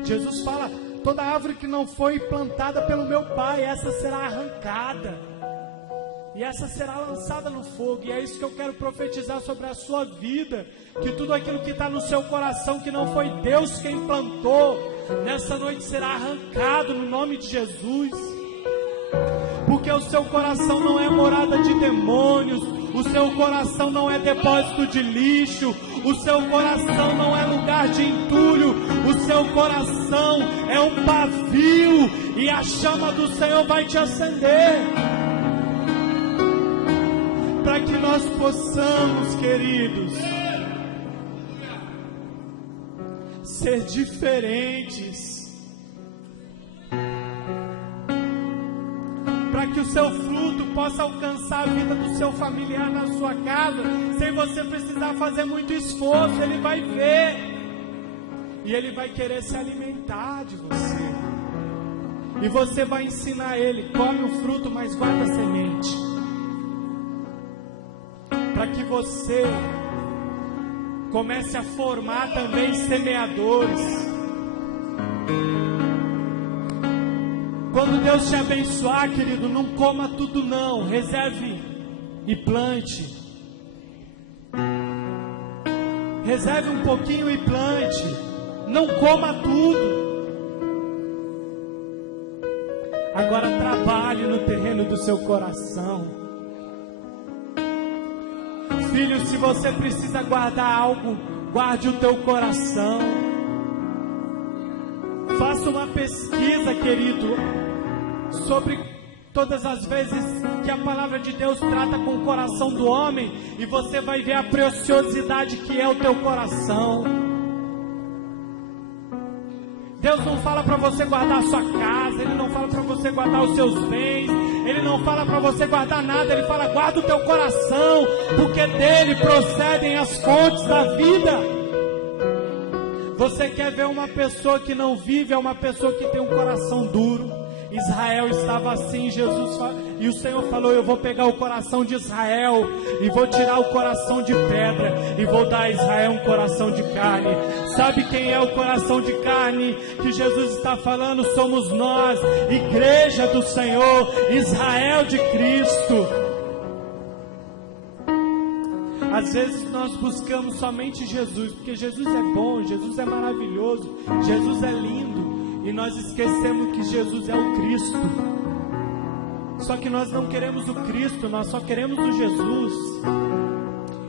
Jesus fala, toda árvore que não foi plantada pelo meu Pai, essa será arrancada. E essa será lançada no fogo. E é isso que eu quero profetizar sobre a sua vida. Que tudo aquilo que está no seu coração, que não foi Deus quem plantou, nessa noite será arrancado no nome de Jesus. Porque o seu coração não é morada de demônios. O seu coração não é depósito de lixo. O seu coração não é lugar de entulho. O seu coração é um pavio. E a chama do Senhor vai te acender. Para que nós possamos, queridos, ser diferentes. que o seu fruto possa alcançar a vida do seu familiar na sua casa, sem você precisar fazer muito esforço. Ele vai ver e ele vai querer se alimentar de você. E você vai ensinar ele: come o fruto, mas guarda a semente, para que você comece a formar também semeadores. Quando Deus te abençoar, querido, não coma tudo não, reserve e plante. Reserve um pouquinho e plante. Não coma tudo. Agora trabalhe no terreno do seu coração. Filho, se você precisa guardar algo, guarde o teu coração. Faça uma pesquisa, querido, sobre todas as vezes que a palavra de Deus trata com o coração do homem, e você vai ver a preciosidade que é o teu coração. Deus não fala para você guardar a sua casa, Ele não fala para você guardar os seus bens, Ele não fala para você guardar nada, Ele fala: guarda o teu coração, porque dele procedem as fontes da vida. Você quer ver uma pessoa que não vive? É uma pessoa que tem um coração duro. Israel estava assim, e o Senhor falou: eu vou pegar o coração de Israel e vou tirar o coração de pedra e vou dar a Israel um coração de carne. Sabe quem é o coração de carne que Jesus está falando? Somos nós, igreja do Senhor, Israel de Cristo. Às vezes nós buscamos somente Jesus, porque Jesus é bom, Jesus é maravilhoso, Jesus é lindo, e nós esquecemos que Jesus é o Cristo. Só que nós não queremos o Cristo, nós só queremos o Jesus.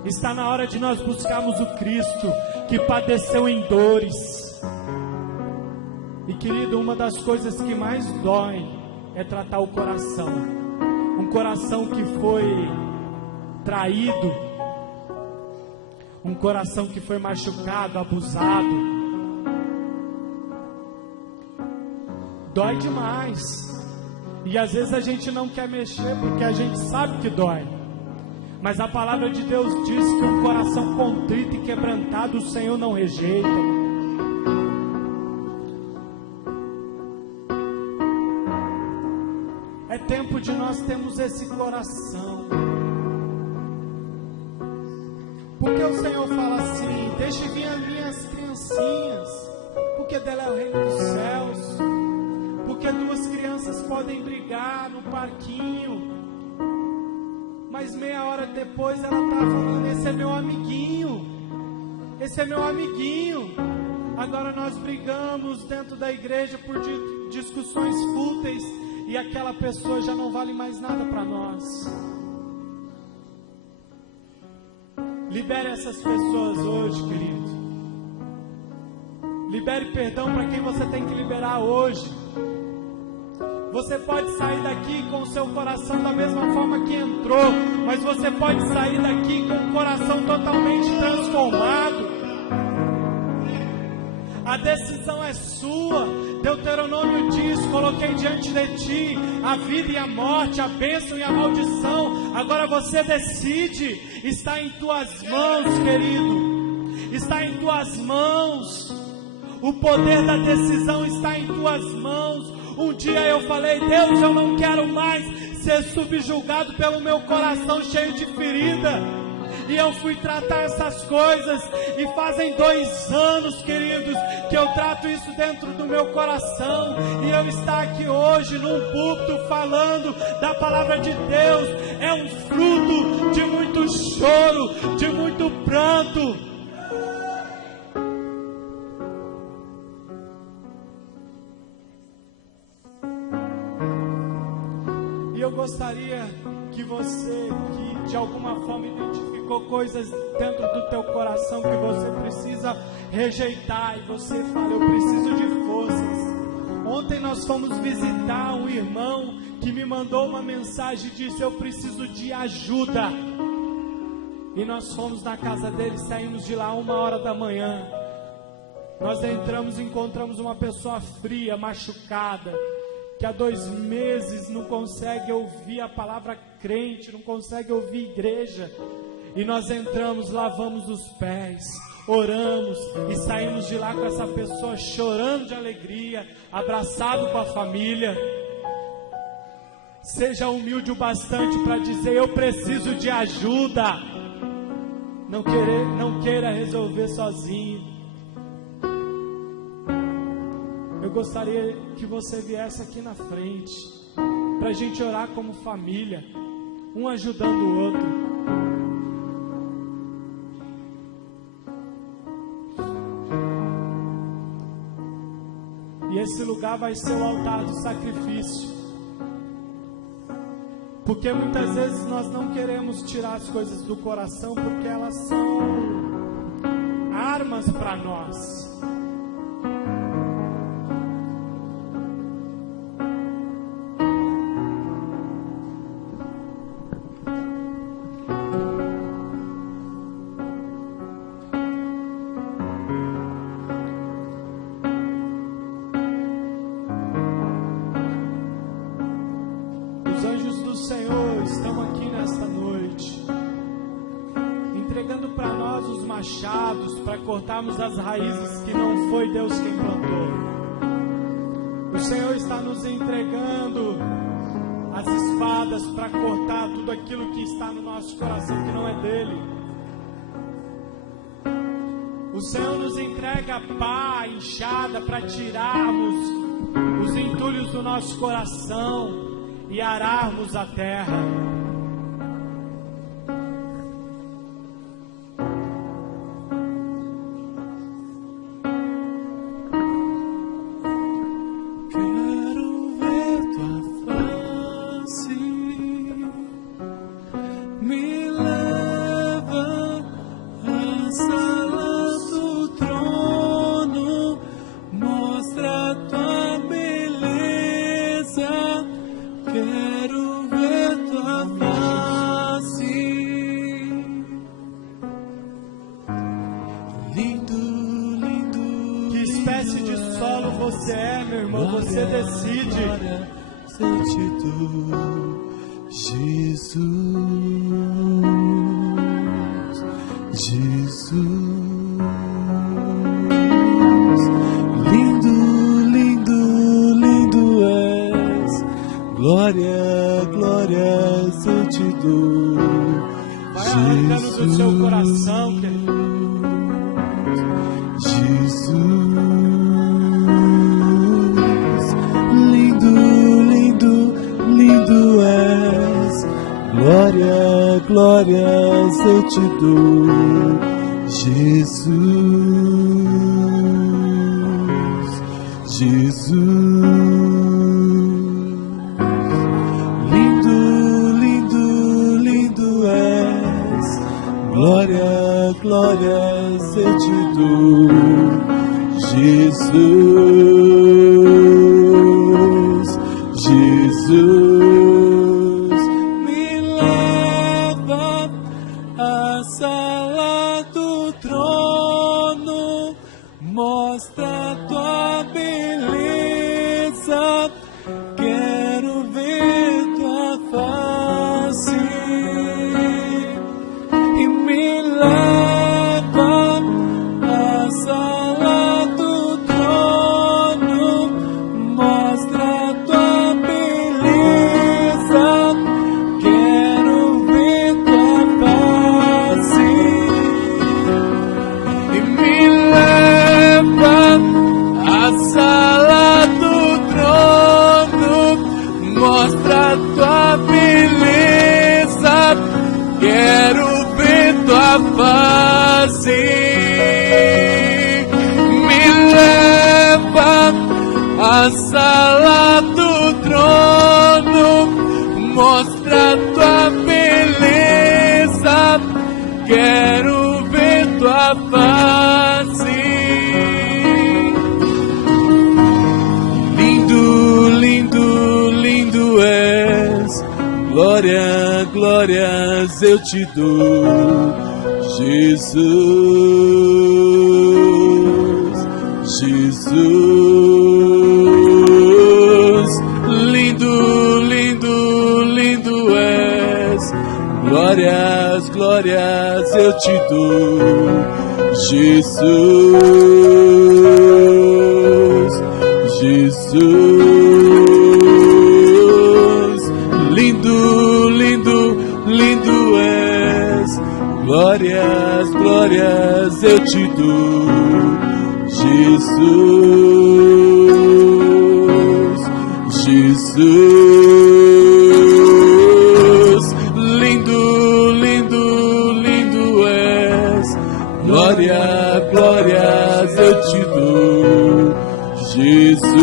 Está na hora de nós buscarmos o Cristo, que padeceu em dores. E querido, uma das coisas que mais dói é tratar o coração. Um coração que foi traído, um coração que foi machucado, abusado. Dói demais. E às vezes a gente não quer mexer porque a gente sabe que dói. Mas a palavra de Deus diz que um coração contrito e quebrantado o Senhor não rejeita. É tempo de nós termos esse coração. Porque o Senhor fala assim: deixe vir as minhas criancinhas, porque dela é o reino dos céus. Porque duas crianças podem brigar no parquinho, mas meia hora depois ela está falando: esse é meu amiguinho, esse é meu amiguinho. Agora nós brigamos dentro da igreja por discussões fúteis, e aquela pessoa já não vale mais nada para nós. Libere essas pessoas hoje, querido. Libere perdão para quem você tem que liberar hoje. Você pode sair daqui com o seu coração da mesma forma que entrou, mas você pode sair daqui com o coração totalmente transformado. A decisão é sua. Deuteronômio diz: coloquei diante de ti a vida e a morte, a bênção e a maldição. Agora você decide. Está em tuas mãos, querido. Está em tuas mãos. O poder da decisão está em tuas mãos. Um dia eu falei: Deus, eu não quero mais ser subjugado pelo meu coração cheio de ferida. E eu fui tratar essas coisas, e fazem 2 anos, queridos, que eu trato isso dentro do meu coração. E eu estar aqui hoje num púlpito falando da palavra de Deus é um fruto de muito choro, de muito pranto. E eu gostaria que você, que de alguma forma identificou coisas dentro do teu coração que você precisa rejeitar, e você fala: eu preciso de forças. Ontem nós fomos visitar um irmão que me mandou uma mensagem e disse: eu preciso de ajuda. E nós fomos na casa dele, saímos de lá 1h da manhã. Nós entramos e encontramos uma pessoa fria, machucada, que há 2 meses não consegue ouvir a palavra crente, não consegue ouvir igreja, e nós entramos, lavamos os pés, oramos e saímos de lá com essa pessoa chorando de alegria, abraçado com a família. Seja humilde o bastante para dizer: eu preciso de ajuda. Não queira resolver sozinho. Eu gostaria que você viesse aqui na frente, para a gente orar como família, um ajudando o outro. E esse lugar vai ser o altar do sacrifício. Porque muitas vezes nós não queremos tirar as coisas do coração, porque elas são armas para nós. Os anjos do Senhor estão aqui nesta noite, entregando para nós os machados, para cortarmos as raízes que não foi Deus quem plantou. O Senhor está nos entregando as espadas para cortar tudo aquilo que está no nosso coração que não é dele. O Senhor nos entrega a pá, a enxada, para tirarmos os entulhos do nosso coração e ararmos a terra. Quero ver tua face, me leva à sala do trono, mostra tua beleza. Quero ver tua face. Lindo, lindo. Que espécie de solo você é, meu irmão? Você decide. Eu te dou, Jesus, Jesus. Lindo, lindo, lindo és. Glória, glórias eu te dou. Vai arrancando do seu coração, querido. Jesus, lindo, lindo, lindo és. Glória, glórias eu te dou. Jesus, Jesus. Glória, glórias eu te dou, Jesus, Jesus. Me leva à sala do trono, mostra tua beleza. Quero ver tua face. Me leva à sala do trono, mostra tua beleza. Quero ver tua face. E me leva à sala do trono, mostra tua beleza. Quero tua face. Me leva à sala do trono, mostra tua beleza. Quero ver tua face. Lindo, lindo, lindo és. Glória, glórias eu te dou, Jesus, Jesus. glórias, glórias eu te dou, Jesus, Jesus, lindo, lindo, lindo és, glórias, glórias eu te dou, Jesus, Jesus, lindo, lindo, lindo és, glória, glórias eu te dou, Jesus,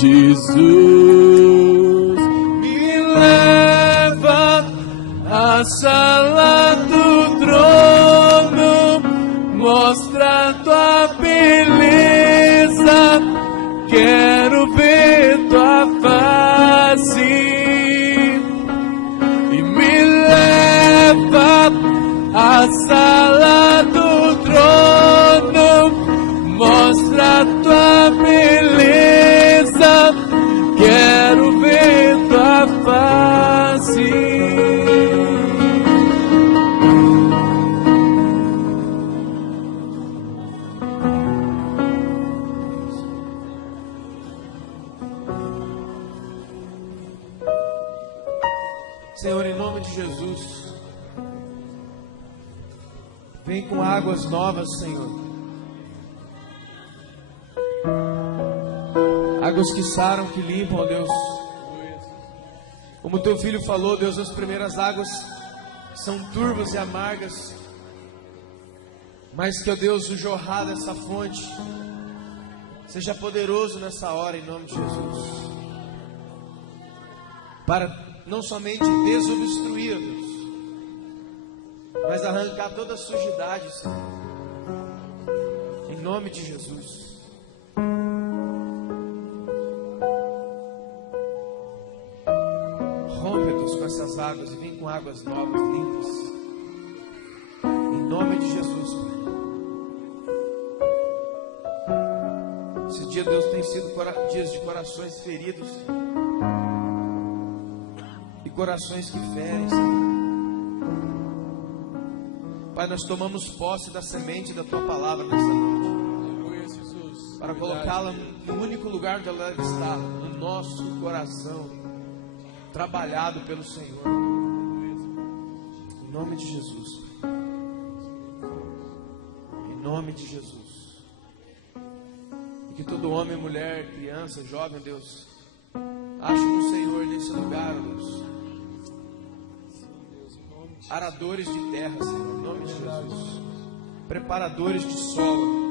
Jesus, me leva à sala do trono, mostra tua beleza, quero ver tua face, e me leva à sala do trono, mostra tua beleza, quero ver tua face. Senhor, em nome de Jesus, vem com águas novas, Senhor. Águas que saram, que limpam, ó Deus. Como teu filho falou, Deus, as primeiras águas são turvas e amargas, mas que, ó Deus, o jorrar dessa fonte seja poderoso nessa hora, em nome de Jesus, para não somente desobstruir, ó Deus, mas arrancar toda a sujidade, Senhor, em nome de Jesus. Rompe, Deus, com essas águas e vem com águas novas, limpas, em nome de Jesus, Pai. Esse dia, Deus, tem sido dias de corações feridos e corações que ferem, Senhor. Pai, nós tomamos posse da semente da Tua Palavra nesta noite, para colocá-la no único lugar onde ela deve estar, no nosso coração, trabalhado pelo Senhor, em nome de Jesus, em nome de Jesus. E que todo homem, mulher, criança, jovem, Deus, ache no Senhor nesse lugar, Deus, aradores de terra, Senhor, em nome de Jesus, preparadores de solo,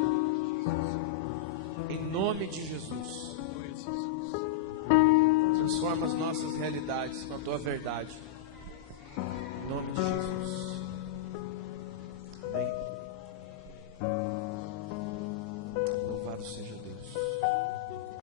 em nome de Jesus. Transforma as nossas realidades com a Tua verdade.